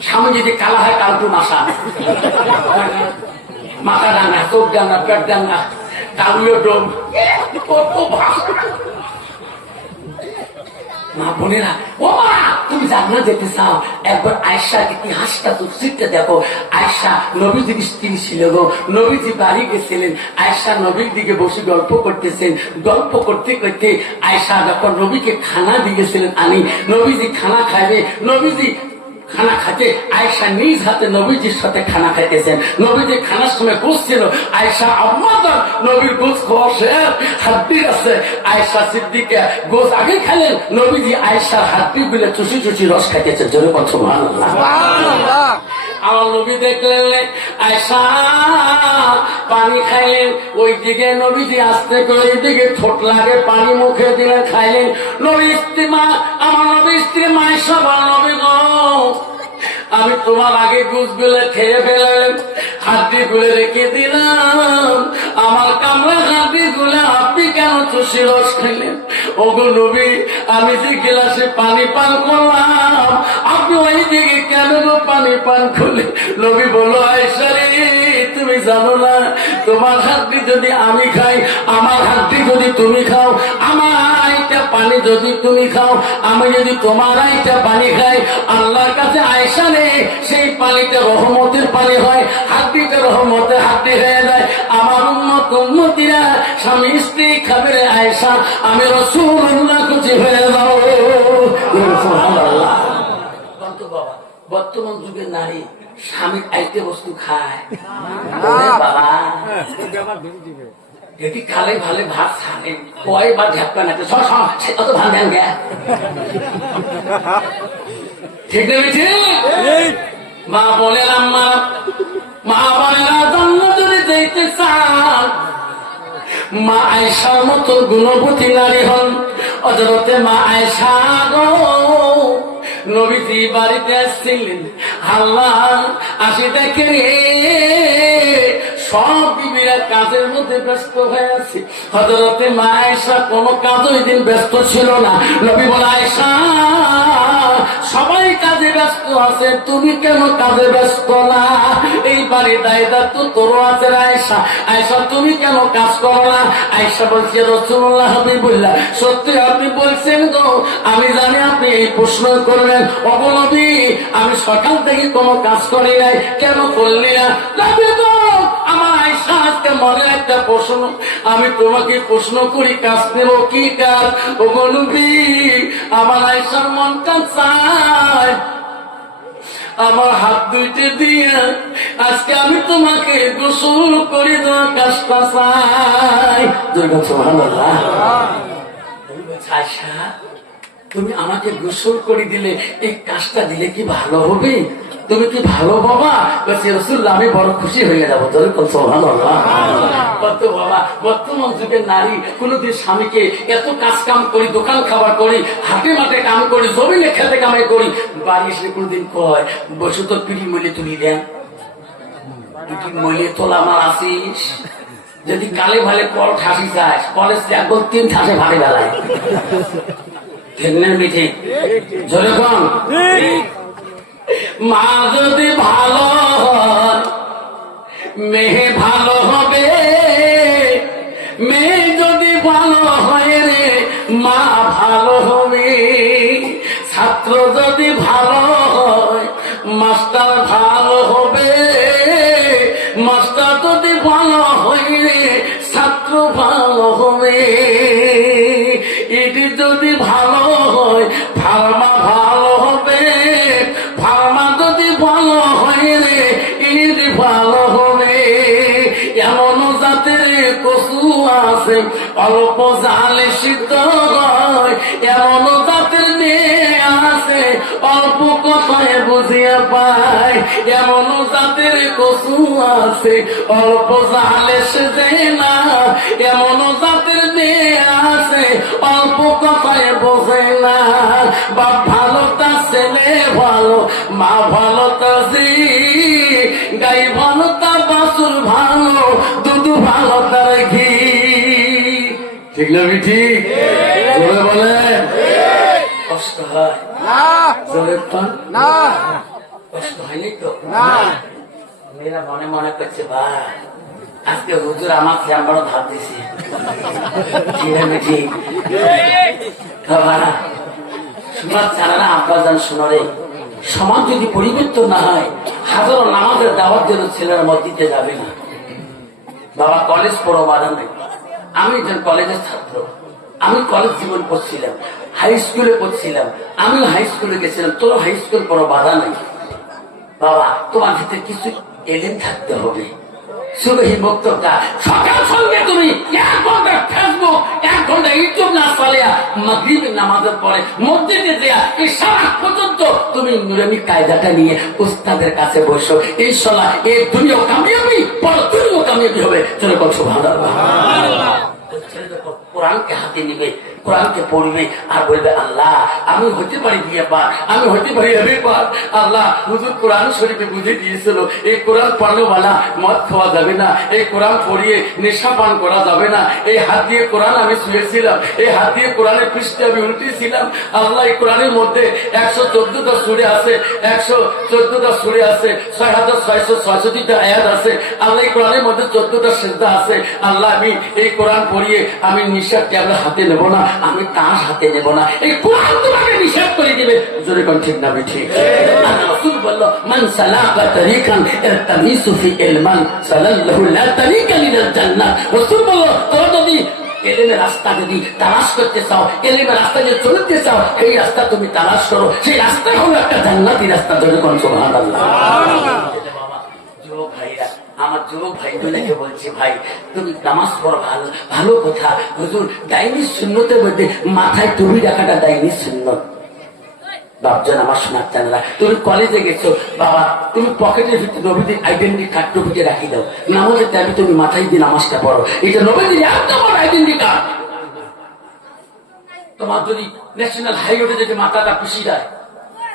স্বামী যদি কালা হয় কালটু মাসা, মাথা ডাঙ্গা, চোখ ডাঙ্গা, পেট ডাঙ্গা, কালুও ডোম, কত ভাগ। মা বোনেরা, ও মা তুমি জান্নাত যেতে চাও, একবার আয়েশার ইতিহাসটা তফসিরটা দেখো। আয়েশা নবীজির স্ত্রী ছিল গো, নবীজি বাড়ি গেছিলেন, আয়েশা নবীর দিকে বসে গল্প করতেছেন। গল্প করতে করতে আয়েশা যখন নবীকে খানা দিয়েছিলেন, আনি নবীজি খানা খাইবে, নবীজি খানা খাতে আয়েশা নিজ হাতে নবীজির সাথে খানা খাইতেছেন। নবীজি খানার সময় বসছিল, আয়েশা আম্মাজান নবীর গোস খাওয়া শেষ, হাড্ডি আছে। আয়েশা সিদ্দিকা গোস আগে খেলেন, নবীজি আয়েশার হাড্ডি গুলো চুষি চুষি রস খাইতেছেন। জোরে বল সুবহানাল্লাহ। আমার নবী দেখলেন আয়েশা পানি খাইলেন, ওই দিকে নবীজি আসতে করে ওই দিকে ঠোঁট লাগে পানি মুখে দিলেন, খাইলেন। নবীর স্ত্রী মা, আমার নবীর স্ত্রী মা আয়েশা বল, নবী গো আমি তোমার আগে গুছ গুলে খেয়ে ফেলেন, হাড্ডি গুলে রেখে দিলাম, আমার কামড়া হাড্ডি গুলে আপনি কেন চুষি রস খাইলেন? ওগো নবী আমি যে গিলাসে পানি পান করলাম, আপনি ওই দিকে কেন গো পানি পান করলেন? নবী বলো আয়েশা রে তুমি জানো না, তোমার হাড্ডি যদি আমি খাই, আমার হাড্ডি যদি তুমি খাও, আমার আইটা পানি যদি তুমি খাও, আমি যদি তোমার আইটা পানি খাই, আল্লাহর কাছে আয়েশা রে সেই পানিতে রহমতের পানি হয়, হাড্ডিতে রহমতের হাড্ডি হয়ে যায়। আমার উম্মত উম্মতিরা স্বামী স্ত্রী খাবে রে আয়েশা, আমি রাসূলুল্লাহ খুশি হয়ে যাও। সুবহানাল্লাহ। বাবা বর্তমান যুগের নারী স্বামী আইতে বস্তু খায়, বাবা এটি কালে ভালে ভাত ছাড়ে কয়বার ঝাপটা নাকি অত ভাত দেন গে, ঠিক না? ঠিক। মা বলেন আম্মা, মা বলেরা জান্নাত যদি যেতে চান, মা আয়েশার মতো গুণবতী নারী হন। হযরতে মা আয়েশা গো নবীজি বাড়িতে আসছিলেন, আল্লাহ আসি দেখে সব বিবিরা কাজের মধ্যে ব্যস্ত হয়ে আছে। হযরতে মা আয়েশা কোন কাজ ওই দিন ব্যস্ত ছিল না। নবী বলে আয়েশা সবাই কাজে ব্যস্ত আছে, তুমি কেন কাজে ব্যস্ত না? এই বাড়ির দায়িত্ব তোর আছে আয়েশা, আয়েশা তুমি কেন কাজ করো না? আয়েশা বলছে রাসূলুল্লাহ হাবিবুল্লাহ সত্যি আপনি বলছেন তো, আমি জানি আপনি এই প্রশ্ন করবেন। ওগো নবী আমি সকাল থেকে কোনো কাজ করি নাই, কেন করলি না? নবী গো আমার আয়েশা আজকে মনে একটা প্রশ্ন, আমি তোমাকে প্রশ্ন করি কাজ নেব কি কাজ? ওগো নবী আমার আয়েশার মনটা চায় আমার হাত দুইটে দিয়ে আজকে আমি তোমাকে গোসল করে দেওয়ার কাজটা চাই। সুবহানাল্লাহ। আয়েশা তুমি আমাকে গোসল করে দিলে এই কাজটা দিলে কি ভালো হবে? তুমি কি ভালো বাবা? বলছি রাসূলুল্লাহ আমি বড় খুশি হয়ে যাবো। তোর সুবহানাল্লাহ। কত বাবা বর্তমান যুগের নারী কোনদিন স্বামীকে এত কাজ কাম করি, দোকান খাবার করি, হাটে মাঠে কাম করি, জমিনে খেতে কামাই করি, বাড়ি এসে কোনদিন কয় বসে তো পিড়ি মইলে তুলি দেন, পিড়ি মইলে তোলা আমার আসিস, যদি কালে ভালে কল ঠাসি চাস কলেজ একবার 3 ঠাসে ভাড়ে বেলায়, ঠিক না? ঠিক জোরে কম। মা যদি ভালো হয় মেয়ে ভালো হবে, মেয়ে যদি ভালো হয় রে মা ভালো হবে, ছাত্র যদি ভালো হয় মাস্টার ভালো হবে, মাস্টার যদি ভালো হয় রে ছাত্র ভালো হবে, এটি যদি ভালো হয় ফার্মা ভালো হবে, ফার্মা যদি ভালো হয় রে এটি ভালো হবে। এমন জাতের কচু আছে অল্প জালে সিদ্ধ হয়, এমন জাতের মেয়ে আছে অল্প কথায় বুঝিয়া পায়, এমন জাতের কচু আছে অল্প জালে সেজে না, এমন জাতের মধ্যে আছে, অল্প কথায় বোঝে না। বাপ ভালো তার ছেলে ভালো, মা ভালো তার জি, গাই ভালো তার বাছুর ভালো, দুধ ভালো তার ঘি। ঠিক না ঠিক? জোরে বলে। কষ্ট হয় জোরে পান না? কষ্ট হয়নি তো? মেয়েরা মনে মনে করছে ভাই আজকে হুজুর আমার চেম্বার ধার দিছি। ঠিক শোনার চায় না আব্বা যান শুনো রে, সমাজ যদি পরিবর্তন না হয় হাজারো নামাজের দাওয়াত যেন ছেলেরা মসজিদে যাবে না। বাবা কলেজ পড়ো বাধা নেই, আমি একজন কলেজের ছাত্র, আমি কলেজ জীবন পড়ছিলাম, হাই স্কুলে পড়ছিলাম, আমিও হাই স্কুলে গেছিলাম, তোর হাই স্কুল পড়ো বাধা নেই। বাবা তোমার ভিতরে কিছু এলেন থাকতে হবে। সুবহি বক্তব্যটা সকাল সঙ্গে তুমি 1 ঘন্টা ফেসবুক, 1 ঘন্টা ইউটিউব না চালিয়া মাগরিবের নামাজের পরে মসজিদে দেয়া এই সারা পর্যন্ত তুমি নুরানি কায়দাটা নিয়ে উস্তাদের কাছে বসো। ইনশাআল্লাহ এই দুনিয়া কামিয়াবি, পরদুনিয়া কামিয়াবি হবে। চলে কথা সুবহানাল্লাহ। কোরআনকে হাতে নিবে, কোরআনকে পড়বে আর বলবে আল্লাহ আমি হতে পারি বিয়ে পার, আমি হতে পারি এমএ পার। আল্লাহ হুজুর কোরআন শরীফে বুঝে দিয়েছিল এই কোরআন পড়ানোওয়ালা মদ খাওয়া যাবে না, এই কোরআন পড়িয়ে নেশা পান করা যাবে না। এই হাত দিয়ে কোরআন আমি শুয়েছিলাম, এই হাত দিয়ে কোরআনের পৃষ্ঠে আমি উল্টেছিলাম। আল্লাহ এই কোরআনের মধ্যে 114টা সূরা আছে, 114টা সূরা আছে, 6666টা আয়াত আছে। আল্লাহ এই কোরআনের মধ্যে 14টা সিজদা আছে। আল্লাহ আমি এই কোরআন পড়িয়ে আমি নিঃশ্বাস ট্যাবলেট হাতে নেব না, আমি তাস হাতে নেব না, এই কোরআন তোমাকে নিষেধ করে দিবে। জোরে কোন ঠিক না ঠিক? রাসূল বলল মান সালাকা তারিকান ইরতামিসু ফি ইলমান সাল্লাল্লাহু লা তারিকা লিল জান্নাহ। রাসূল বলল তোমরা যদি এলেমের রাস্তা যদি তালাশ করতে চাও, এলেমের রাস্তা যদি চলতে চাও, এই রাস্তা তুমি তালাশ করো, সেই রাস্তা হলো একটা জান্নাতি রাস্তা। জোরে কোন সুবহানাল্লাহ। যুবক ভাইরা, আমার যুবক ভাই গুলোকে বলছি ভাই তুমি নামাজ পড়ো, ভালো ভালো কথা। হুজুর দাইনি সুন্নতের মধ্যে মাথায় টুপি রাখাটা দাইনি সুন্নত। বাপজন আমার শোনার চানেরা, তুমি কলেজে গেছো বাবা, তুমি পকেটের ভিতরে নবীদের আইডেন্টি কার্ড টুপিতে রাখি দাও, নামাজের টাইমে তুমি মাথায় দিয়ে নামাজটা পড়ো, এটা নবীদের একদম আইডেন্টি কার্ড। তোমার যদি ন্যাশনাল হাইওয়ে যদি মাথাটা পিছিয়ে যায়,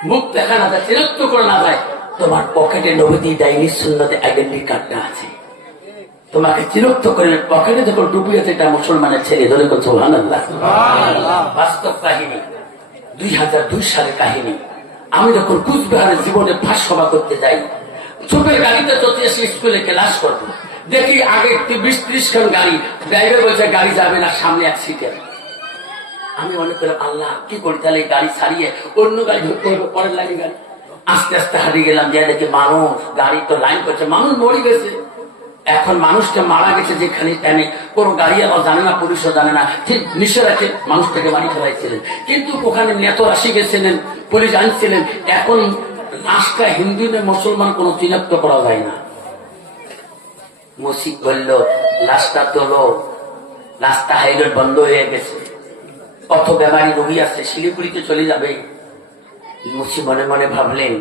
মুখ দেখা না যায়, চিরত্ব করে না যায়, তোমার পকেটে নবীদের দাইনি সুন্নতে আইডেন্টি কার্ডটা আছে, তোমাকে চিরক্ত করে পকেটে যখন টুপি আছে এটা মুসলমানের ছেলে। ধরে করছো সুবহানাল্লাহ। বাস্তব কাহিনী, 2002 সালের কাহিনী। আমি যখন কুচবিহারের জীবনে ফাঁস সভা করতে যাই, ছোটের গাড়িতে চলতে এসে স্কুলে ক্লাস করবো, দেখি আগে 20-30 খান গাড়ি, ড্রাইভার বলছে গাড়ি যাবে না, সামনে এক সিটের। আমি মনে করলাম আল্লাহ কি করি, তাহলে গাড়ি ছাড়িয়ে অন্য গাড়ি ধরতে হবে, পরের লাইনে গাড়ি। আস্তে আস্তে হারিয়ে গেলাম, যে দেখি মানুষ গাড়ি তো লাইন করছে, মানুষ মরে গেছে। এখন মানুষটা মারা গেছে যেখানে টানে, কোন গাড়ি আবার জানে না, পুলিশও জানে না, ঠিক নিঃস্বরাতে মানুষটাকে মারি ফেলাইছিলেন। কিন্তু ওখানে নেতা আসি গেছিলেন, পুলিশ আনছিলেন। এখন লাশটা হিন্দু না মুসলমান কোন চিনাক্ত করা যায় না। মসজিদ বলল লাশটা তোলো, রাস্তা হাইরোড বন্ধ হয়ে গেছে, কত বেমারি রোগী আছে, শিলিগুড়িতে চলে যাবে। মুসি মনে মনে ভাবলেন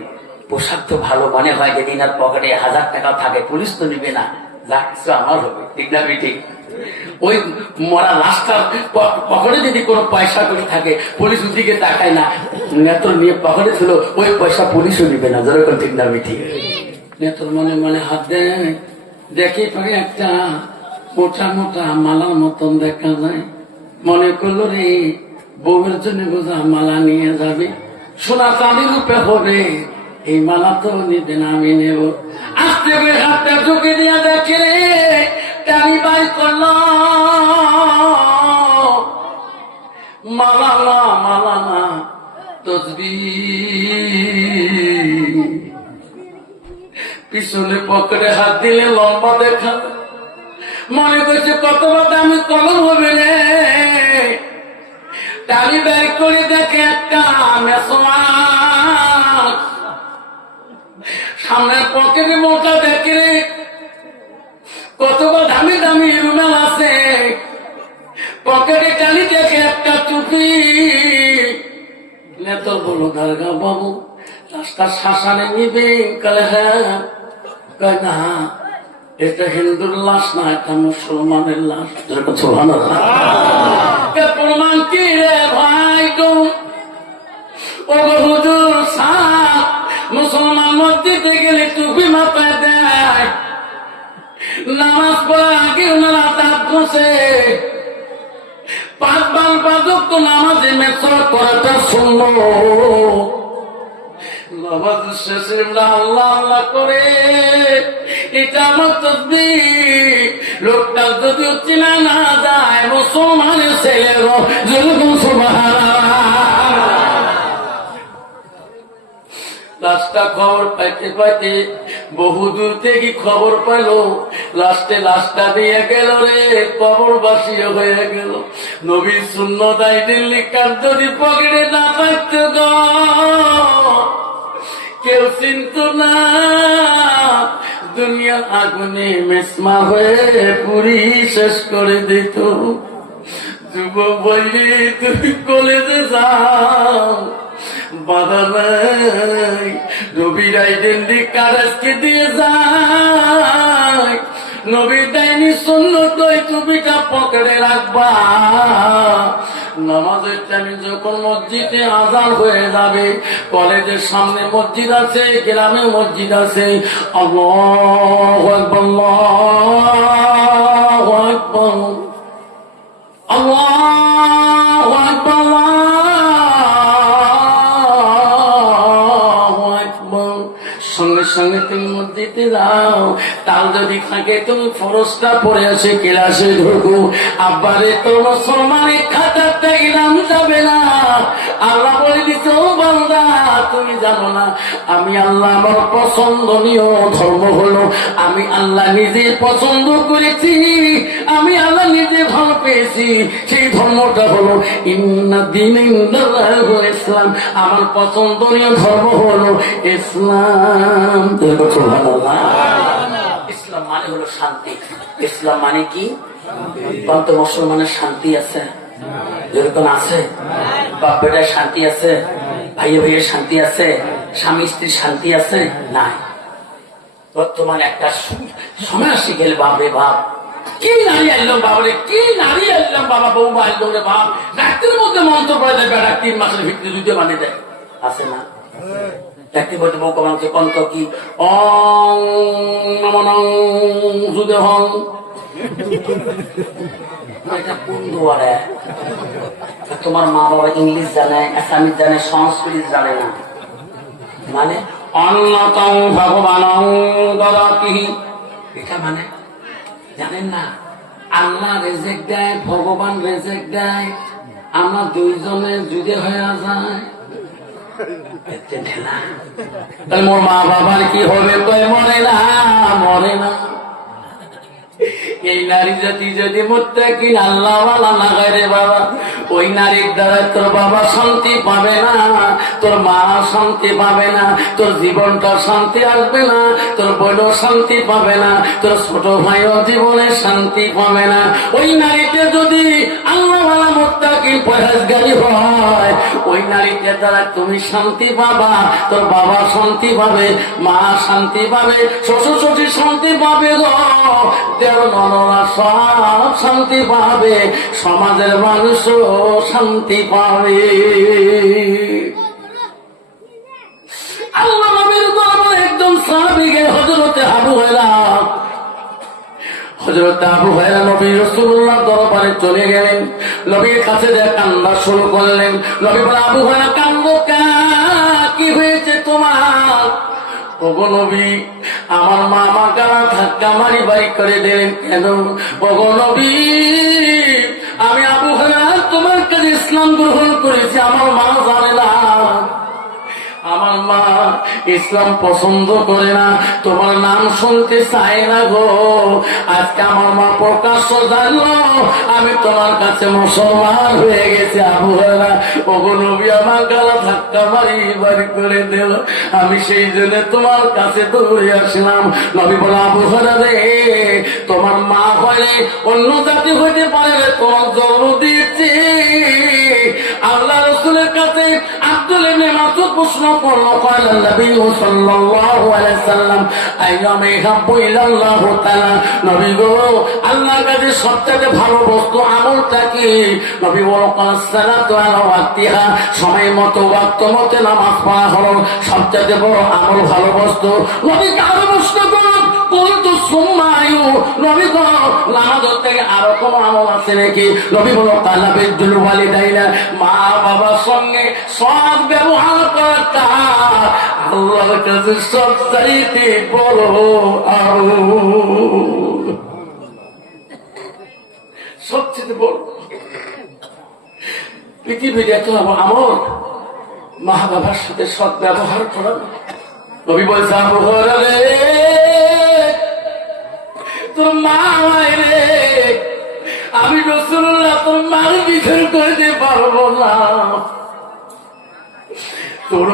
পোশাক তো ভালো মনে হয়, যেদিন আর পকেটে 1000 টাকা থাকে পুলিশ তো নিবে না, যা কিছু আমার হবে। ঠিক না ঠিক? ওই মরা লাশটার পকেটে যদি কোনো পয়সা করে থাকে পুলিশ ওদিকে তাকায় না, নেতর নিয়ে পকেটে ছিল ওই পয়সা পুলিশও নিবে না। যেরকম ঠিক না ঠিক? নেতর মনে মনে হাত দেয়, দেখি পরে একটা মোটা মোটা মালার মতন দেখা যায়, মনে করলো রে বউয়ের জন্য বোঝা মালা নিয়ে যাবে, সোনা চাঁদি রূপে হবে, এই মালা তো নিবে না, আমি নেব। আস্তে করে হাতটা ঢুকে দিয়ে দেখে রে টানি বাই করল, মালা না মালা না তসবিহ। পিছনে পকেটে হাত দিলে লম্বা দেখা, মনে করছে কতবার দামি কলম হবে রে। টানি বের করে দেখে একটা মেসোয়াক, সামনের পকেটে মোটা দেখে রে কতবার দামি দামি রুমাল আছে, পকেটে টানি দেখে একটা টুপি। নেতা বলো দারগা বাবু রাস্তার শ্মশানে নিবে? কালে হ্যাঁ। কয় না, এটা হিন্দুর লাশ না, এটা মুসলমানের লাশ। সুবহানাল্লাহ। প্রমাণ কি রে ভাই গো? ও হুজুর সাহেব, মুসলমান মসজিদে গেলে টুপি মাথায় দেয়, নামাজ পড়ার আগে ওনারা দাঁত ঘষে, 5 বার 5 ওয়াক্ত নামাজে মেসওয়াক করাটা সুন্নাত। নামাজ শেষে আল্লাহ আল্লাহ করে, এটা আমার তাসবিহ। লোকটা যদিও চেনা না যায়, মুসলমানের ছেলেরও যেরকম সুবহানাল্লাহ। লাশটা খবর পাইতে পাইতে বহু দূর থেকে খবর পাইল, লাস্টে লাশটা দিয়ে গেল রে, কবরবাসী হয়ে গেল। নবীর সুন্নাত আইনের লিখার যদি পকেটে না থাকতো গো, কেউ চিনত না, দুনিয়া আগুনে মেসমা হয়ে পুরি শেষ করে দিত। যুবক বলি তুমি কলেজে যাও, বাধা নাই, নবীর আইডেন্টি কার্ড আজকে দিয়ে যায়। নবীর দাইনি সুন্নাত ওই টুপিটা পকেটে রাখবা। নামাজের টাইমে যখন মসজিদে আযান হয়ে যাবে, কলেজের সামনে মসজিদ আছে, গ্রামে মসজিদ আছে, আল্লাহু আকবার আল্লাহু আকবার আল্লাহু আকবার আল্লাহু আকবার, সঙ্গে সঙ্গে তুমি মসজিদে যাও। তাও যদি থাকে তুমি ফরজটা পড়ে আসে ক্লাসে ঢুকো। আব্বারে তো মুসলমানের খাতারটা ইনাম যাবে না। আল্লাহ বলে দিত, ও বান্দা তুমি জানো না আমি আল্লাহ আমার পছন্দনীয় ধর্ম হলো, আমি আল্লাহ নিজে পছন্দ করেছি, আমি আল্লাহ নিজে ভালো পেয়েছি, সেই ধর্মটা হলো ইন্না দীনা ইনদাল্লাহি ইসলাম। আমার পছন্দনীয় ধর্ম হলো ইসলাম। সুবহানাল্লাহ। ইসলাম মানে হলো শান্তি। ইসলাম মানে কি? কত মুসলমানের শান্তি আছে? যেরকম আছে, বাপ বেটায় শান্তি আছে, ভাইয়ে ভাইয়ের শান্তি আছে, স্বামী স্ত্রীর শান্তি আছে? নাই। বর্তমানে একটা সময় আসি গেলে বাপরে বাপ, কি নারী আনলাম বাবরে, কি নারী আনলাম বাবা, বৌমা আনলাম রে বাপ, রাত্রির মধ্যে মন্ত্র পড়ে দেয়, বেড়া 3 মাসের ভিত্তি দুধে বানিয়ে দেয়। আছে না? চাকরি করতে বউ কমাচ্ছে কন্ত কি কোন দুয়ারে? তোমার মা বাবা ইংলিশ জানে, আসামিস জানে, সংস্কৃত জানে না, মানে অন্যতম ভগবান এটা মানে জানেন না? আল্লাহ রেজেক দেয়, ভগবান রেজেক দেয়, আমরা দুইজনে যুদে হয়ে যায়। মোর মা বাবার কি হবে? মরে না, মরে না। এই নারী জাতি যদি মুত্তাকিন আল্লাহওয়ালা না হয় রে বাবা, ওই নারীর দ্বারা তোর বাবা শান্তি পাবে না, তোর মা শান্তি পাবে না, তোর জীবনটা শান্তি আসবে না, তোর বোনও শান্তি পাবে না, তোর ছোট ভাইও জীবনে শান্তি পাবে না। ওই নারীতে যদি আল্লাহওয়ালা মুত্তাকিন পরহেজগারী হয়, ওই নারীতে দ্বারা তুমি শান্তি পাবা, তোর বাবা শান্তি পাবে, মা শান্তি পাবে, শ্বশুর শ্বশুর শান্তি পাবে গো, দেব ননরা সব শান্তি পাবে, সমাজের মানুষও শান্তি পাবে। আল্লাহ নবীর দরবারে একদম সাহাবীকে হযরতে আবু হুরায়রা, হযরতে আবু হুরায়রা নবী রাসূলুল্লাহ দরবারে চলে গেলেন, নবীর কাছে যে কান্না শুরু করলেন। নবী বলে, আবু হুরায়রা কান্দো কেন? কি হয়েছে তোমার? ওগো নবী, আমার মা আমার গালা ধাক্কা মারি বাড়ি করে দিলেন কেন? ওগো নবী, আমি আবু হুরায়রা তোমার কাছে ইসলাম গ্রহণ করেছি, আমার মা জানে না, আমার মা ইসলাম পছন্দ করে না, তোমার নাম শুনতে চায় না গো। আজকে আমার মা প্রকাশ্য জানলো আমি তোমার কাছে মুসলমান হয়ে গেছি। আবু হুরায়রা, ওগো নবী, আমার গালা ধাক্কা মারি বাড়ি করে দিল, আমি সেই জন্য তোমার কাছে দৌড়ে আসলাম। নবী বলে, আবু হুরায়রা রে, তোমার মা হয় অন্য জাতি হইতে পারে, তোমার জন্ম দিয়েছে, আল্লাহ রাসূলের রাসূলের কাছে আব্দুল ইবনে মাসউদ প্রশ্ন করলো, قال النبي صلى الله عليه وسلم আইয়ামে হাব্বু ইলাল্লাহ তাআলা, নবী গো আল্লাহর কাছে সবচেয়ে ভালো বস্তু আমলটা কি? নবী বললেন সালাতু আলা ওয়াক্তিহা, সময় মতো ওয়াক্ত মতো নামাজ পড়া হলো সবচেয়ে বড় আমল, ভালো বস্তু। নবী কারো প্রশ্ন করুন বলতো সুম্মায়ু, নবী গো নামাজের থেকে আরো কোন আমল আছে নাকি? নবী বলল কালা বিদ্যুল ওয়ালিদাইনা, মা বাবার সঙ্গে সৎ ব্যবহার করাটা আল্লাহর কাছে সবচাইতে বড় আমল, সবচেয়ে বড়। পৃথিবীর এত আমল মা বাবার সাথে সৎ ব্যবহার করা। নবী বলছে আবু হুরায়রা রে, তোর মা রে, আমি রাসূলুল্লাহ তোর মার বিচার করতে পারবো না। তোর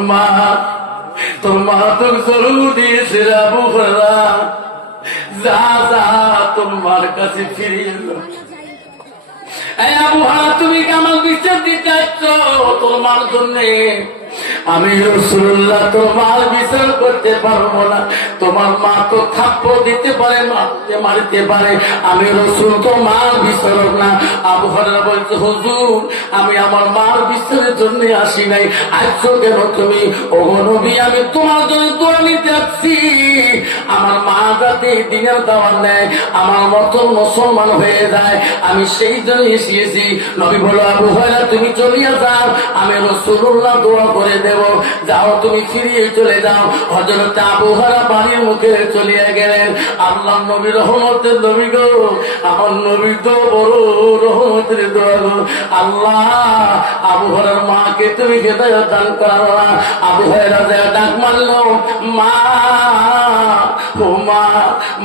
মা তোর জরুর দিয়েছে আবু হুরায়রা, যা যা তোর মার কাছে ফিরিয়ে যাও। এই আবু হুরায়রা, তুমি কি আমার বিচার দিতে চাচ্ছ তোর মার জন্য? আমি রাসূলুল্লাহ তোমার বিচার করতে পারবো না। তোমার মা তো থাপ্পড় দিতে পারে, মারতে পারে, আমি রাসূল তো মার বিচারক না। আবু হুরায়রা বলছে হুজুর, আমি আমার মার বিচারের জন্য আসি নাই। আসছো কেন তুমি? ওগো নবী, আমি তোমার জন্য দোয়া নিতে আসছি, আমার মা যাতে দিনের দাওয়াত নেয়, আমার মতো মুসলমান হয়ে যায়, আমি সেই জন্য এসেছি। নবী বলল আবু হুরায়রা তুমি চলিয়া যাও, আমি রাসূলুল্লাহ দোয়া করে দেব। যাও তুমি ফিরিয়ে চলে যাও। হযরত আবু হুরায়রা বাড়ির মুখে চলিয়া গেলেন। আল্লাহ নবী রহমতের নবী গো, আমার নবী তো বড় রহমতের দোয়া গো। আল্লাহ আবু হুরায়রার মাকে তুমি হেদায়েত দান করো না। আবু হুরায়রা ডাক মারলো মা, ও মা।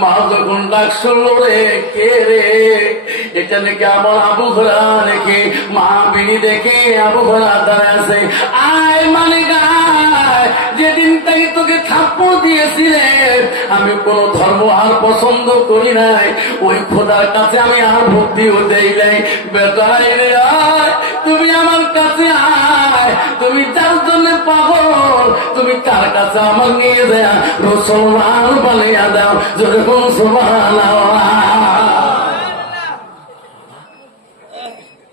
মা যখন ডাক শুনলো রে, কে রে? এটা নাকি আমার আবু হুরায়রা নাকি? মা বিনি দেখে আবু হুরায়রা দাঁড়ায় আছে। আয় মানে গায়, যেদিন তাই তোকে থাপ্পড় দিয়েছিলেন আমি কোন ধর্ম আর পছন্দ করি নাই, ওই খোদার কাছে আমি আর ভক্তিও দেই নাই। বেটাই রে আয়, তুমি আমার কাছে আয়, তুমি যার জন্য পাগল তুমি তার কাছে আমার নিয়ে যায় মুসলমান বানিয়ে দাও। যেরকম সুবহানাল্লাহ।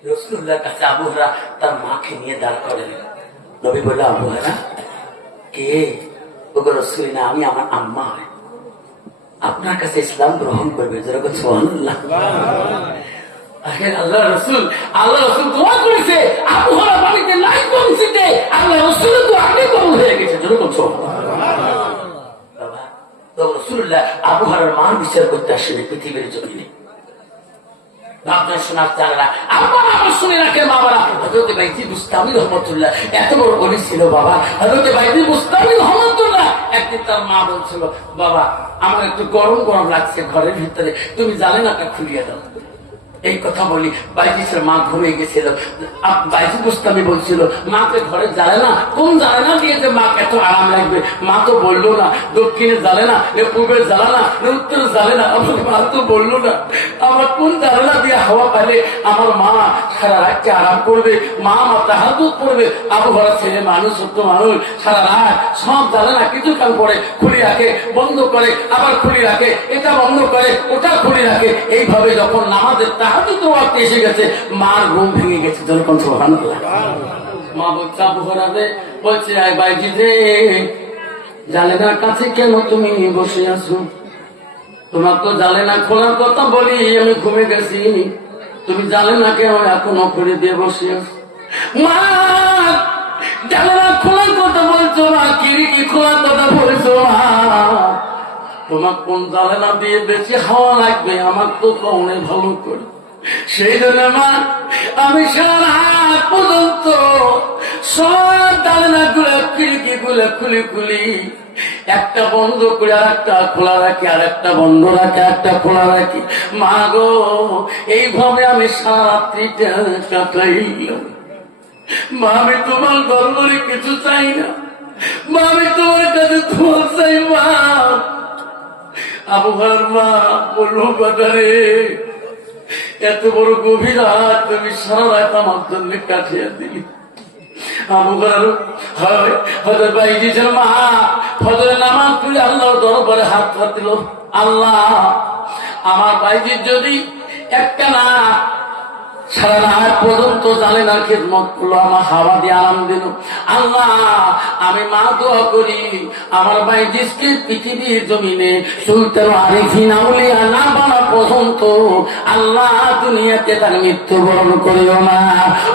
রাসূলুল্লাহর কাছে আবু হুরায়রা তার মাকে নিয়ে দাঁড় করেন। নবী বলল আবু হুরায়রা কে? ওগো রাসূল না, আমি আমার আম্মা, আপনার কাছে ইসলাম গ্রহণ করবে। যেরকম সুবহানাল্লাহ। আল্লাহ রাসূল দোয়া করেছে, আবু হুরায়রা বাড়িতে নাই পৌঁছিতে আল্লাহ রাসূল তো আগে কবুল হয়ে গেছে। যেরকম সুবহানাল্লাহ। বাবা রাসূলুল্লাহ আবু হুরায়রার মান বিচার করতে আসেনি পৃথিবীর জমিনে। আপনার শোনার চারা আমার শুনে রাখেন বাবারা। হযরত বাইজি বুস্তামি রহমাতুল্লাহ এত বড় বলি ছিল বাবা। হযরত বাইজি বুস্তামি রহমাতুল্লাহ একদিন তার মা বলছিল, বাবা আমার একটু গরম গরম লাগছে ঘরের ভিতরে, তুমি জানালাটা খুলিয়ে দাও। এই কথা বলি বাইজিসের মা ঘুমিয়ে গেছিল। বাইজি বুস্তামি বলছিল মাকে ঘরে জ্বালে না, কোন জ্বালে না দিয়েছে মাকে এত আরাম লাগবে? মা তো বললো না দক্ষিণে জ্বালে না, পূর্বের জ্বালা না, উত্তরে জ্বালে না। আমার মা তো বললো না আমার কোন জ্বালা দিয়ে হাওয়া পাইলে আমার মা সারা রাতকে আরাম করবে। মা তাহাজ্জুদ পড়বে। আবু হুরায়রা ছেলে মানুষ, ছোট্ট মানুষ, সারা রাত সব জ্বালে না, কিছু কাল পরে খুলি রাখে, বন্ধ করে, আবার খুলি রাখে, এটা বন্ধ করে, ওটা খুলি রাখে। এইভাবে যখন নামাজের তাহাজ্জুদ ওয়াক্ত এসে গেছে, মার ঘুম ভেঙে গেছে। যেরকম সুবহানাল্লাহ। মা বলছে আবু হুরায়রা বলছে আয় বাইজি রে, জালেনার কাছে কেন তুমি বসে আছো? তোমার তো জালেনা খোলার কথা বলি, আমি ঘুমে গেছি, তুমি জালেনা কেন এখনো করে দিয়ে বসে আছো? মা জালেনা খোলার কথা বলছো না, খিড়কি খোলার কথা বলছো না, তোমার কোন জালেনা দিয়ে বেশি হাওয়া লাগবে আমার তো কমনে ভালো করে। সেই জন্য মা আমি সারা রাত পর্যন্ত সব জালেনা গুলো খিড়কি গুলো খুলি খুলি, একটা বন্ধ করে আর একটা খোলা রাখি, আর একটা বন্ধ রাখি, একটা খোলা রাখি। মা গো এইভাবে আমি সারা রাত্রিটা কাটাইলাম। মা আমি তোমার দরবারে কিছু চাই না, মা আমি তোমার কাছে দোয়া চাই। মা আবু হুরায়রার মা বললো বাজারে এত বড় গভীর রাত তুমি সারা রাত আমার জন্য কাটিয়ে দিলি, হজরত বাইজির মা ফজরের নামাজ পড়ে আল্লাহর দরবারে হাত দিল, আল্লাহ আমার বাইজির যদি একটা না সারা রাত পর্যন্ত জালেনার খেদমত করলো, আমার হাওয়া দিয়ে আরাম দিল, আল্লাহ আমি মা দোয়া করি আমার বাইজিকে পৃথিবীর জমিনে সুলতান আরিফিন আউলিয়া না বানা পর্যন্ত আল্লাহ দুনিয়াতে তার মৃত্যুবরণ করিও না।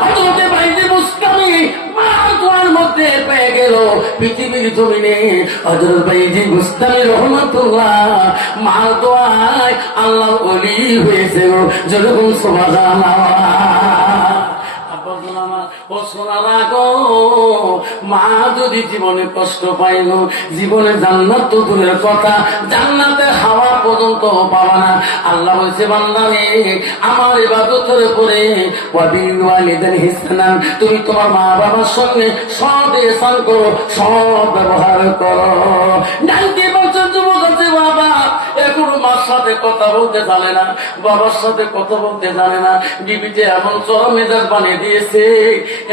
হযরত বাইজি মুস্তামি মা দোয়ার মধ্যে পেয়ে গেল পৃথিবীর জমিনে হযরত বাইজি মুস্তামি রহমাতুল্লাহ মা দোয়ায় আল্লাহ ওলি হয়েছে। যেরকম সুবহানাল্লাহ। মা যদি জীবনে কষ্ট পাইল, জীবনে জান্নাত তো দূরের কথা, জান্নাতে হাওয়া পর্যন্ত পাবা না। আল্লাহ বলছে বান্দারে আমার ইবাদতের উপরে ওয়াবিল ওয়ালিদাইন ইহসানান, তুমি তোমার মা বাবার সঙ্গে সৎ ihsan করো, সৎ ব্যবহার করো। 90 বছর যুবক আছে বাবা, এখনো মার সাথে কথা বলতে জানে না, বাবার সাথে কথা বলতে জানে না। বিবিতে এমন চরম মেজাজ বানিয়ে দিয়েছে,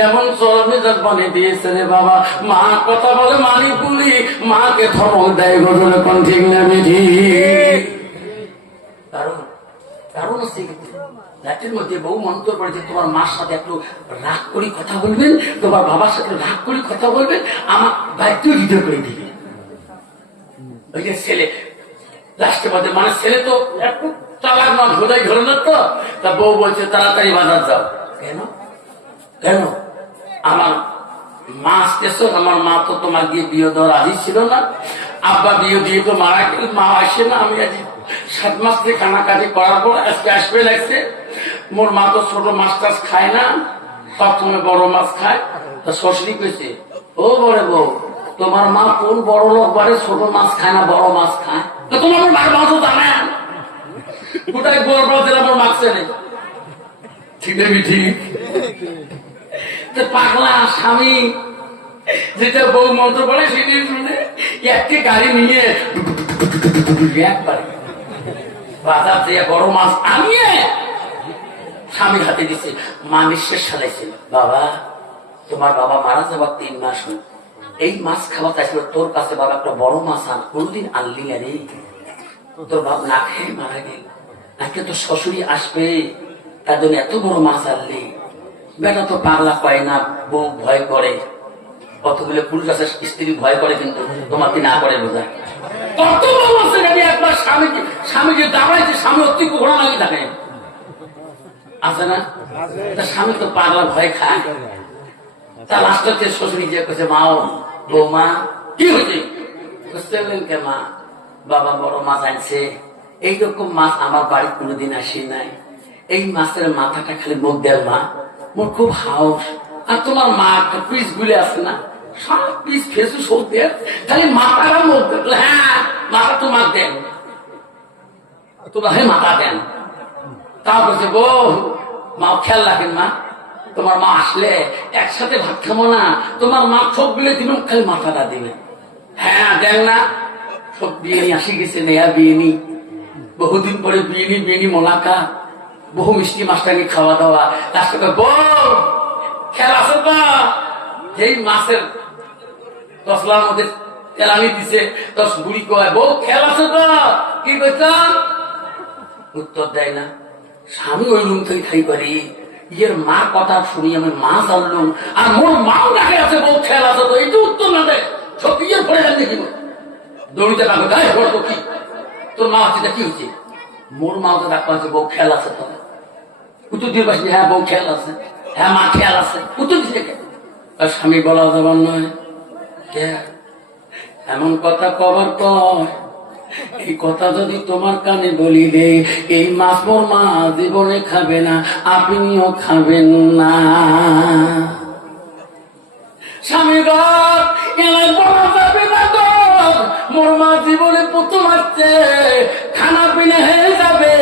এমন চরম মেজাজ বানিয়ে দিয়েছে রে বাবা। মা কথা বলে মানি পুলি, মাকে ধমক দেয় গজলে কোন ঠিক না বিধি। কারণ হচ্ছে রাতের মধ্যে বউ মন্ত্র পড়েছে তোমার মার সাথে একটু রাগ করে কথা বলবেন, তোমার বাবার সাথে রাগ করে কথা বলবেন, আমার দায়িত্ব হৃদয় করে দিবে। ওই যে ছেলে লাস্টের মধ্যে মানে ছেলে তো একটু চালাক না, ঘোদাই ধরনের তো, তা বউ বলছে তাড়াতাড়ি বাজার যাও। কেন কেন আমার মা আসতেছ, আমার মা তো তোমার দিয়ে বিয়ে দেওয়ার রাজি ছিল না, আব্বা বিয়ে দিয়ে তো মারা গেল, মা আসে না, আমি আজ 7 মাস থেকে কানাকাটি করার পর আজকে আসবে লাগছে। মোর মা তো ছোট মাছ টাছ খায় না, সবসময় বড় মাছ খায়। তা শ্বশুরি কইছে ও বড় বউ তোমার মা কোন বড় লোক বারে ছোট মাছ খায় না বড় মাছ খায়, তো তোমার মার মাংস জানেন কোথায় বড় বড় দিলাম আমার মাছছে নেই। ঠিক নেবি ঠিক পাগলা স্বামী যেটা বউ মন্ত্র পড়ে সেটি শুনে একটি গাড়ি নিয়ে একবারে বাজার দিয়ে বড় মাছ আনিয়ে স্বামীর হাতে দিচ্ছে। মা নিঃশ্বাস ফেলাইছিল, বাবা তোমার বাবা মারা যাবার 3 মাস হল, এই মাছ খাওয়া চাইছিল তোর কাছে বাবা একটা বড় মাছ আন, কোনদিন আনলি না রে, তোর বাপ না খেয়ে মারা গেল, আজকে তো শ্বশুরি আসবে তার জন্য এত বড় মাছ আনলি। বেটা তো পাগলা পায় না, বউ ভয় করে, কতগুলো পুরুষ আছে স্ত্রী ভয় করে কিন্তু তোমাকে না করে বোঝায়। কত বছর একবার স্বামীকে দাঁড়াইছে, স্বামী অতিরিক্ত ঘোড়া লাগি থাকে আছে না, স্বামী তো পাগলা ভয় খায়। তা লাস্ট হচ্ছে শ্বশুরি যে কেছে মাও বৌমা কি হয়েছে, বুঝতে পারলেন কে মা বাবা বড় মাছ আনছে, এইরকম মাছ আমার বাড়ি কোনোদিন আসি নাই, এই মাছের মাথাটা খালি মুখ দেয় মা, মোর খুব হাউস। আর তোমার মা একটা পিস গুলে আছে না, সব পিস ফেসু সব দেয়, খালি মাথাটা মুখ দেয়। হ্যাঁ মাথা তোমার দেন, তোমার মাথা দেন। তা বলছে বউ মা খেয়াল রাখেন মা, তোমার মা আসলে একসাথে ভাত খাবো না, তোমার মা সব গুলে দিন খালি মাথাটা দিবে। হ্যাঁ দেন না, সব বিয়ে নিয়ে আসি গেছে, নেয়া বিয়ে নি, বহুদিন পরে বিয়ে নি মোলাকা, বহু মিষ্টি মাছটাকে খাওয়া দাওয়া। লাস্টে বউ খেয়াল আছে তো, এই মাছের তসলার মধ্যে তেলানি দিছে, দশ বুড়ি কয় বউ খেয়াল আছে তো, কি কইছ, উত্তর দেয় না। স্বামী ওই রুম থেকে খাই পারি, ইয়ের মা কথা শুনি আমি মাছ আনলুম, আর মোর মাও ডাকে আছে বউ খেয়াল আছে তো, এই তো উত্তর না দেয়, সব ইয়ের পরে যান দেখি দৌড়িতে পাবে গায়ে পড় তো কি, তোর মা আছে কি হচ্ছে, মোর মাও তো ডাকা আছে বউ খেয়াল আছে তো, উত্তর দিয়ে পারছি হ্যাঁ বউ খেয়াল আছে, হ্যাঁ মা খেয়াল আছে, উত্তর দিচ্ছে কে, আর স্বামী বলা যাবার নয়, এমন কথা কবার কয়, এই কথা যদি তোমার কানে বলিলে এই মাছ মোর মা জীবনে খাবে না, আপনিও খাবেন না। স্বামী ঘর এলাই বলা যাবে না গো, মোর মা জীবনে প্রথম আসছে, খানা পিনা হয়ে যাবে,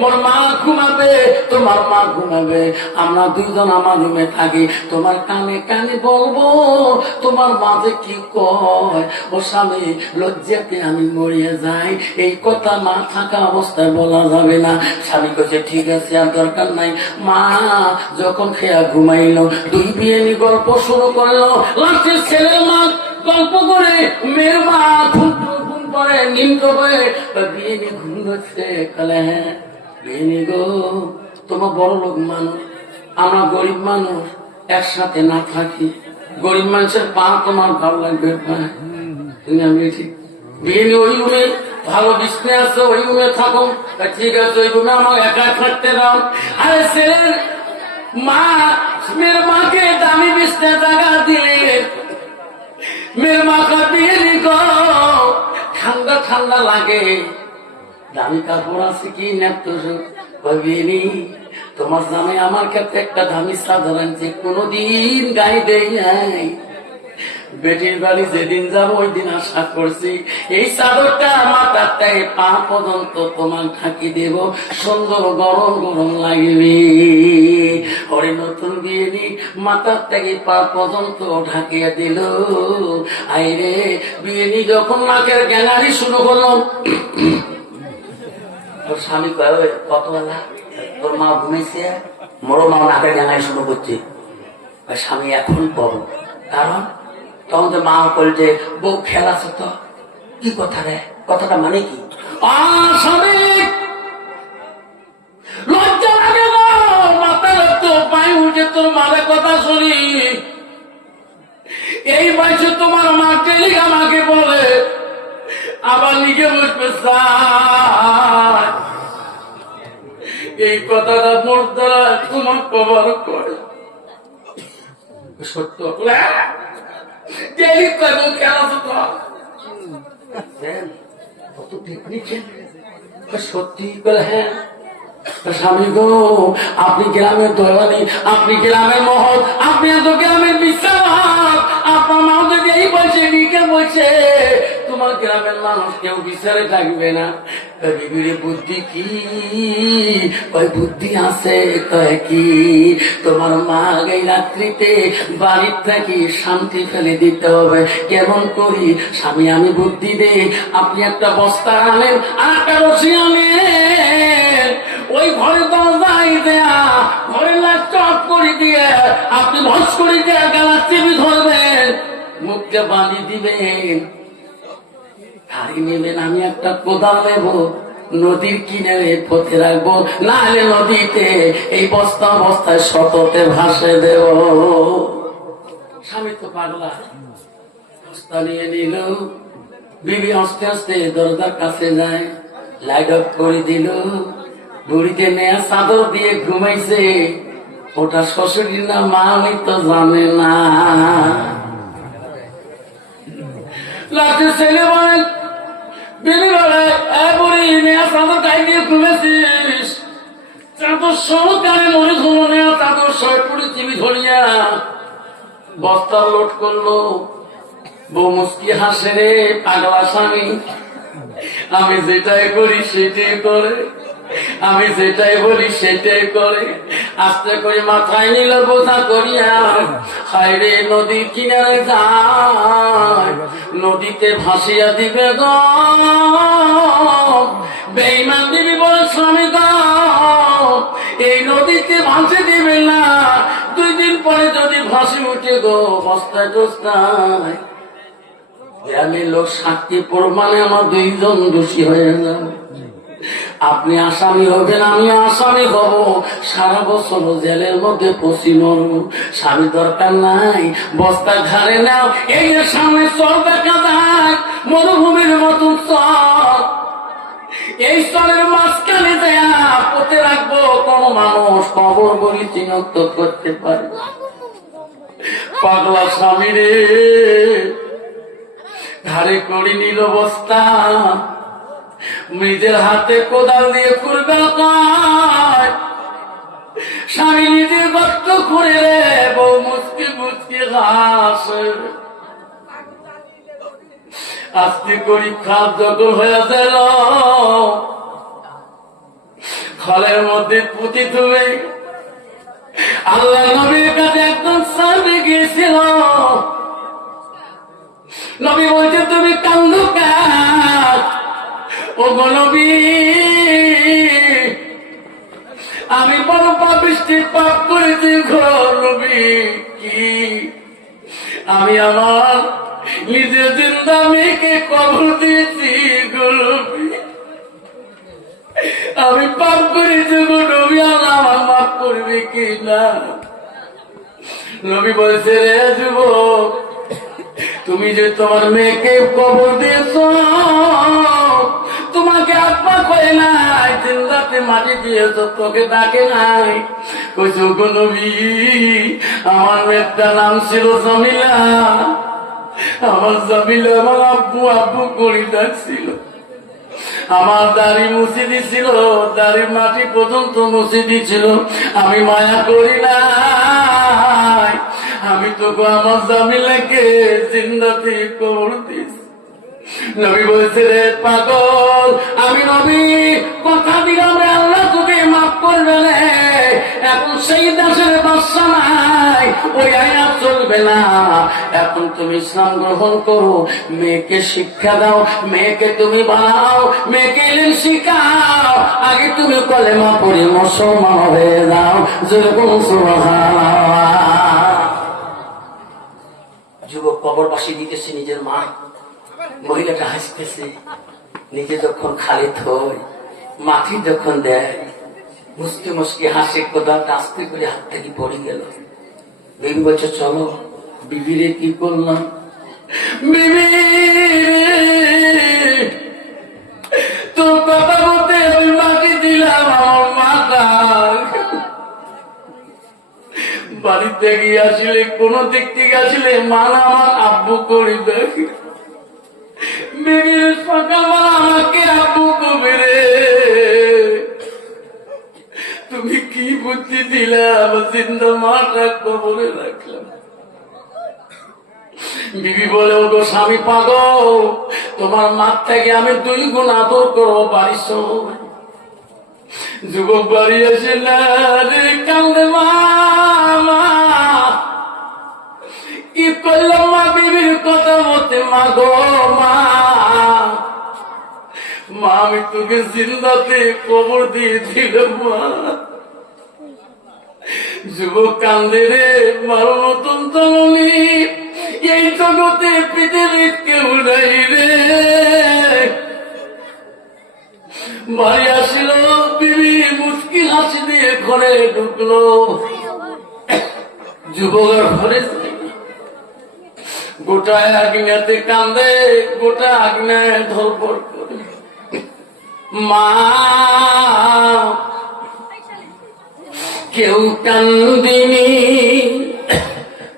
মোর মা ঘুমাবে, তোমার মা ঘুমাবে, আমরা দুইজন আমার রুমে থাকি, তোমার কানে কানে বলবো তোমার মা যে কি কয়, ও স্বামী লজ্জাতে আমি মরিয়ে যাই, এই কথা মা থাকা অবস্থায় বলা যাবে না। স্বামী কইছে ঠিক আছে, আর দরকার নাই। মা যখন খেয়া ঘুমাইলো, দুই বিয়েনি গল্প শুরু করলো। লাস্টের ছেলের মা গল্প করে, মেয়ের মা ঘুম করে, নিম্ন হয়ে বিয়েনি ঘুম ধরছে। কালে হ্যাঁ বিয়েনি গো, তোমার বড় লোক মানুষ, আমরা গরিব মানুষ, একসাথে না থাকি, গরিব মানুষের পা তোমার ভালো লাগবে। তুমি আমি ঠিক বিয়েনি ওই রুমে ভালো বিছনে আছে, ওই রুমে থাকো। ঠিক আছে, ওই রুমে আমার একা থাকতে দাও। আরে ছেলের মা মেয়ের মাকে দামি বিছনে জায়গা দিলে, মেয়ের মা কাঁপিয়ে নিকো, ঠান্ডা ঠান্ডা লাগে, দামি কাপড় আছে কি নেত ভাবিনি, তোমার জামাই আমার ক্ষেত্রে একটা দামি চাদর আনছে, কোনদিন গাড়ি দেই নাই। বেটির বাড়ি যেদিন যাবো ওই দিন আশা করছি এই চাদরটা মাথার থেকে পা পর্যন্ত তোমার ঢাকি দেব, সুন্দর গরম গরম লাগবে। ওরে নতুন বিয়েনি মাথার থেকে পা পর্যন্ত ঢাকিয়ে দিল। আইরে বিয়েনি যখন মাকের জ্ঞানারি শুরু করলাম, তোর স্বামী কয় কতবেলা তোর মা ঘুমিয়েছে, মোরো মা নাকের জ্ঞানারি শুরু করছে। স্বামী এখন পড়ো, কারণ তখন তো মা বলছে বউ খেলাছ তো, কি কথা রে, কথাটা মানে কি? স্বামী লজ্জা লাগে না, মাথা তো পায়ে উঠে তোর মারে কথা শুনি। এই বয়সে তোমার মা টেলিক আমাকে বলে, আবার লিখে বসবে এই কথাটা মোর দ্বারা তোমার কবর করে। সত্য সত্যি হ্যাঁ স্বামী গো, আপনি গ্রামের দয়ানি, আপনি গ্রামের মহল, আপনি এত গ্রামের বিশ্বাস, আপনার মা যদি এই বলছে নিকে বলছে তোমার গ্রামের মানুষ কেউ বিচারে থাকবে না। বিবির বুদ্ধি কি? ওই বুদ্ধি আছে কয় কি, তোমার মা এই রাত্রিতে বাড়ির থেকে শান্তি ফেলে দিতে হবে। কেমন করি স্বামী, আমি বুদ্ধি দেই, আপনি একটা বস্তা আনেন আর একটা রসি আনেন, ওই ঘরে দরজাই দেয়া, ঘরে লাইট অফ করে দিয়ে আপনি ভস করে দিয়ে গালার টিভি ধরবেন, মুখটা বাঁধিয়ে দিবেন, হাড়ি নেবেন, আমি একটা কোদাল নেব, নদীর কিনারে পথে রাখবো, না হলে নদীতে এই বস্তা বস্তায় শততে ভাসে দেব। স্বামী তো পাগলা, বস্তা নিয়ে নিল। বিবি আস্তে আস্তে দরজার কাছে যায়, লাইট অফ করে দিল। বুড়িতে নেয়া চাদর দিয়ে ঘুমাইছে, ওটা শ্বশুরি না মা আমি তো জানে না। ছেলে বলে বিবি বলে, বুড়ি নেয়া চাদর গায়ে দিয়ে ঘুমেছিস, চাদর সহকারে মনে ধরো, নেয়া চাদর সহ পুরি টিভি ধরিয়া বস্তা লোড করলো। বউ মুস্কি হাসে, রে পাগলা স্বামী, আমি যেটাই করি সেটাই করে, আমি যেটাই বলি সেটাই করে। আস্তে করে মাথায় নিল বোঝা করিয়া, হায়রে নদীর কিনারে যায়, নদীতে ভাসিয়া দিবে গো। বেঈমান দিবি বলে স্বামী গো, এই নদীতে ভাসে দিবে না, 2 দিন পরে যদি ভাসি উঠে গো বস্তায় টস্তায়, গ্রামের লোক সাক্ষী প্রমাণে আমার 2 জন দোষী হয়ে যাবে। আপনি আসামি হবেন, আমি আসামি হব, সারা বছর জেলের মধ্যে পচি মরব। স্বামী দরকার নাই, বস্তা ঘাড়ে নাও, এই যে সামনে চর দেখা যায়, মরুভূমির মতন চর, এই স্তরের মাঝখানে দেয়া পথে রাখবো, কোন মানুষ কবর বলি চিহ্নিত করতে পারে। পাগলা স্বামী রে, ঘাড়ে করে নিল বস্তা, নিজের হাতে কোদাল দিয়ে করবে, স্বামী নিজের গর্ত করে রে, বউ মুচকি মুচকি ঘাস। আজকে গরিব খাদ যখন হয়ে গেল, খলের মধ্যে পুঁতি তুলে আল্লাহ নবীর কাছে একদম সামনে গিয়েছিল। নবী বলছে তুমি কান্দো কেন? ও গো নবী, আমি বড় পাপিষ্টি পাপ করেছি গো নবী। কি? আমি আমার নিজের জিন্দা মেয়েকে কবর দিয়েছি গো নবী। আমি পাপ করেছি গো নবী, আমার মাফ করবে কি না? নবী বলছে রে যুবক, তুমি যে তোমার মেয়েকে কবর দিয়েছ, তোমাকে আত্মা করে নাই, জিন্দাতে মাটি দিয়েছ, তোকে ডাকে নাই। কইছো গো নবী, আমার মেয়েটা নাম ছিল জামিলা। আমার জামিলা আমার আব্বু আব্বু করে ডাকছিল। আমার দাড়ি মুছে দিছিল, দাড়ির মাটি পর্যন্ত মুছে দিছিল। আমি মায়া করি নাই, আমি তোকে আমার জামিলাকে জিন্দাতে কবর দিয়েছি। নবী বলছে রে পাগল, আমি নবী কথা দিলাম রে আল্লাহ তোকে মাফ করবে না। এখন সেই দেশের বাদশা নাই, ওই আয়াত চলবে না। এখন তুমি ইসলাম গ্রহণ করো, মেয়েকে শিক্ষা দাও, মেয়েকে তুমি বানাও, মেয়েকে ইলম শিখাও। আগে তুমি কলেমা পড়ে মুসলমান হয়ে যাও। যেরকম সুবহানাল্লাহ। যুবক কবরবাসী দিতেছে নিজের মা, মহিলাটা হাসতেছে। নিজে যখন খালি থই মাটি যখন দেয়, মুসকে মুসকে হাসে, কোদালটা আস্তে করে হাত থেকে পড়ে গেল। বিবি বলছে চলো। বিবিরে কি করলাম? বিবি তোর কথা বলতে আমি মাটি দিলাম, আমার মাথা বাড়িতে গিয়ে আসলে কোন দিক থেকে আসলে মান আমার আব্বু করি দেখি। বিবির সকালবেলা আমাকে আব্বু কবে রে, তুমি কি বুদ্ধি দিলা? আমার জিন্দা মাটা কবরে রাখলাম। বিবি বলে ও গো স্বামী পাগল, তোমার মার থেকে আমি 2 গুণ আদর করবো, বাড়ি সব। যুবক বাড়ি আসে না রে, কান্দে মা, কি করলাম মা? বিবির কথা মতে মা গো মা, আমি তোকে জিন্দাতে কবর দিয়েছিলাম মা। যুবক কান্দে রে, মার মতন তরুণী এই জগতে পৃথিবীর কেউ নাই রে। বাড়ি আসিল, বিবি মুশকিল হাসি দিয়ে ঘরে ঢুকলো। যুবকের ঘরে গোটা আগ্নেয়াতে কান্দে, গোটা আগ্নেয় ধরপর করে। মা কেউ কান্দিনি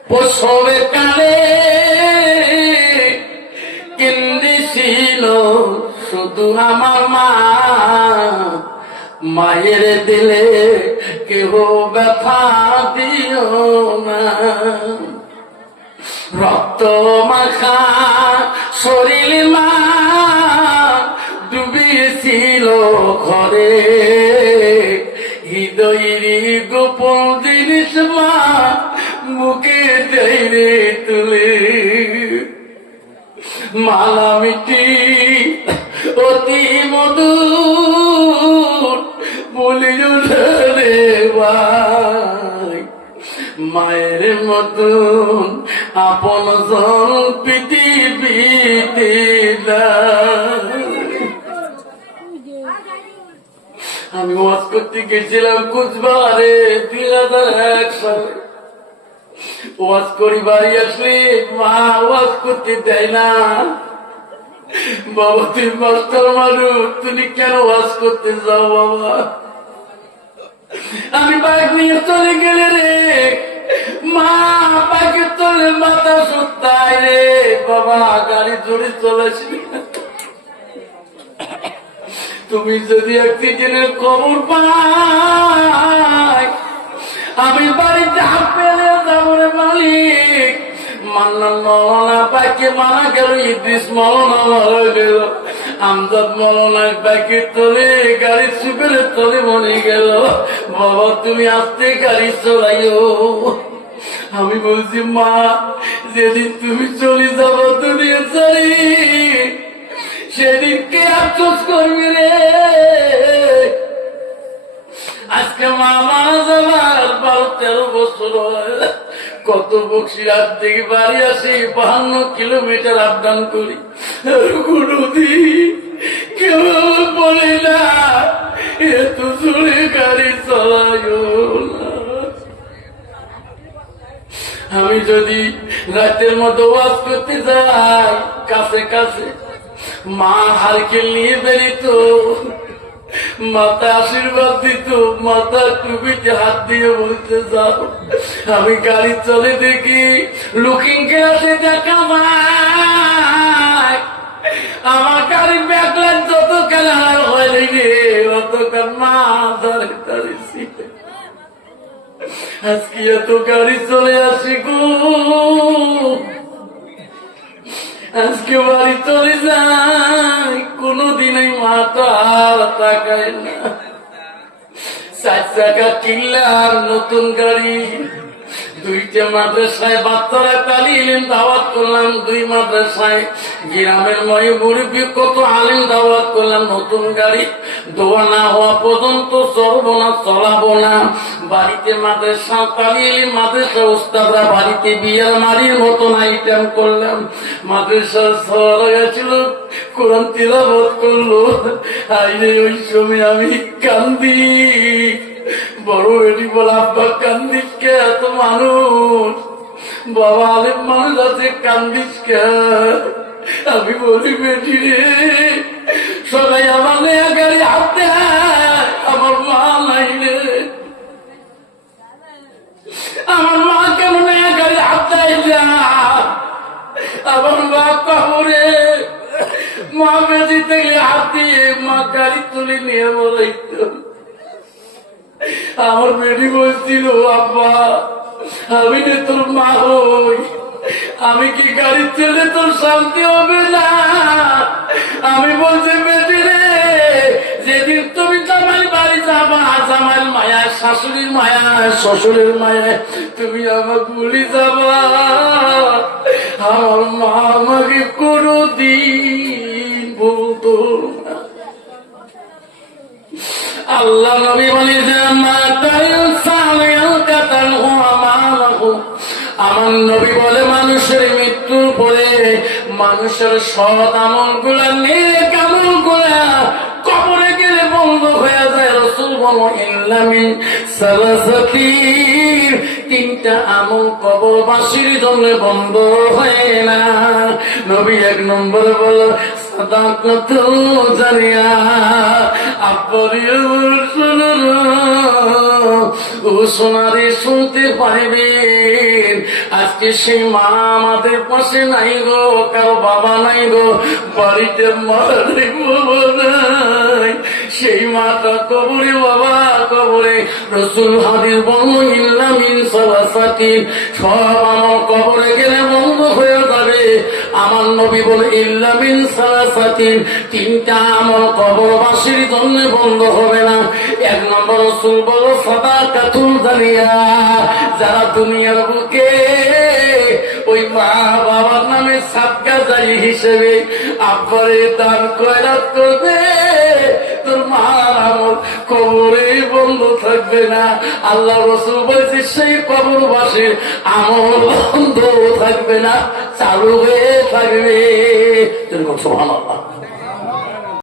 প্রসবে কালে, কেন্দিছিল শুধু আমার মা। মায়ের দিলে কেহ ব্যথা দিও না। রক্ত মাখা শরীর মা ডুবিয়েছিল ঘরে, হৃদয়ের গোপন জিনিস মা মুখে দেয় তুলে। মালা মিটি অতি মধুর বলিও রে ভাই, মায়ের মতন আপন জন পৃথিবীতে নাই। আমি ওয়াজ করতে গেছিলাম কুচবিহারে 2001 সালে। ওয়াজ করি বাড়ি আসলে মা ওয়াজ করতে দেয় না। বাবা তুই মাস্টার মানুষ, তুমি কেন ওয়াজ করতে যাও বাবা? আমি বাইক নিয়ে চলে গেলে রে মা, বাইকের তলে মাথা সুতায় রে বাবা, গাড়ি জোরে চলেছি। তুমি যদি অক্সিজেনের খবর পাই, আমি বাড়িতে হাত পেলে যাবো রে মালিক। মান্নান মৌলানা পাইকে মারা গেল, ইদ্রিস মৌলানা মারা গেল, আমজাদ মৌলানার ব্যাগের তলে গাড়ির সুপের তলে মনে গেল, বাবা তুমি আস্তে গাড়ি চলাইও। আমি বলছি মা, যেদিন তুমি চলে যাবো দুনিয়া ছাড়ি, সেদিন কে আফসোস করবি রে? আজকে মা মারা যাবার 12-13 বছর হয়। কত বক্সিরাত থেকে বাড়ি আসি, 52 কিলোমিটার আপ ডাউন করি। কোনদিন কেউ বলে না এত জোরে গাড়ি চলায় না। আমি যদি রাতের মতো ওয়াজ করতে যাই, কাছে কাছে মা হারকেল নিয়ে বেরিত, মাথা আশীর্বাদ দিত, মাথা টুপিতে হাত দিয়ে বলতে যাও। আমি গাড়ি চলে দেখি লুকিং গ্লাসে দেখা যায় আমার গাড়ির ব্যাকলাইট যত কালার হয়নি রে, অতকাল মা দাঁড়িয়ে দাঁড়িয়েছি। আজকে এত গাড়ি চলে আসি গো, আজকে বাড়ি চলে যাই, কোনদিনই মাথা তাকায় না। 4 চাকা কিনলাম নতুন গাড়ি, 2টা মাদ্রাসায় বাচ্চারা তালিম দাওয়াত করলাম, 2 মাদ্রাসায় গ্রামের মুরব্বী কত আলিম দাওয়াত করলাম। নতুন গাড়ি দোয়া না হওয়া পর্যন্ত চলবো না, চলাবো না। বাড়িতে মাদ্রাসা তালিম, মাদ্রাসা উস্তাদরা বাড়িতে বিয়ের মারির মতন আইটেম করলাম। মাদ্রাসা সরা গেছিল, কোরআন তিলাওয়াত করলো। আইলে ওই সময় আমি কান্দি, বড় বেটি বলে আব্বা কান্দিস কে? এত মানুষ, বাবা আলেম মানুষ আছে, কান্দিস কে? আমি বলি বেটি রে, সবাই আমার নেয়া গাড়ি হাতে, আমার মা নাই রে, আমার মা কেন নেয়া গাড়ি হাতে আইলা? আমার মা কবরে, মা বেশি থেকে হাত দিয়ে মা গাড়ি তুলে নিয়ে বলাইত। আমার বেটি বলছিল আব্বা আমি রে তোর মা হই, আমি কি গাড়ি চলে তোর শান্তি হবে না? আমি বলছি বেটি রে, যেদিন তুমি জামাই বাড়ি যাবা, জামাইয়ের মায়া, শাশুড়ির মায়া, শ্বশুরের মায়া, তুমি আমাকে ভুলে যাবা। আমার মা আমাকে কোনদিন বলতো না। আল্লাহ নবী বলে যে আমার নবী বলে মানুষের মৃত্যুর পরে মানুষের সৎ আমল গুলা, নেক আমল গুলা কবরে গেলে বন্ধ হয়ে যায়। রাসূল বলো ইল্লামিন সালাসাতির, 3টা আমল কবরবাসীর জন্য বন্ধ হয় না। নবী 1 নম্বরে বলো সাদাকাতুল জারিয়া। ও সোনারে শুনতে পারবেন, আজকে সেই মা আমাদের পাশে নাই গো, কারো বাবা নাই গো, বাড়িতে মা নাই, বাবা নাই, সেই মাটা কবরে, বাবা কবরে। রাসূল হাদিস বলল ইল্লা মিন সালাসাতিন, সব আমল কবরে গেলে বন্ধ হয়ে যাবে। আমার নবী বলে ইল্লা মিন সালাসাতিন, 3টা আমল কবরবাসীর জন্য বন্ধ হবে না। 1 নম্বর রাসূল বলো সাদাকাতুল জারিয়া, যারা দুনিয়ার বুকে ওই মা বাবার নামে সাদকা জারি হিসেবে আব্বারে দান খয়রাত করবে, তোর মার আমল কবরে বন্ধ থাকবে না। আল্লাহ রাসূল বলেছে সেই কবরবাসীর আমল বন্ধ থাকবে না, চালু হয়ে থাকবে। সুবহানাল্লাহ।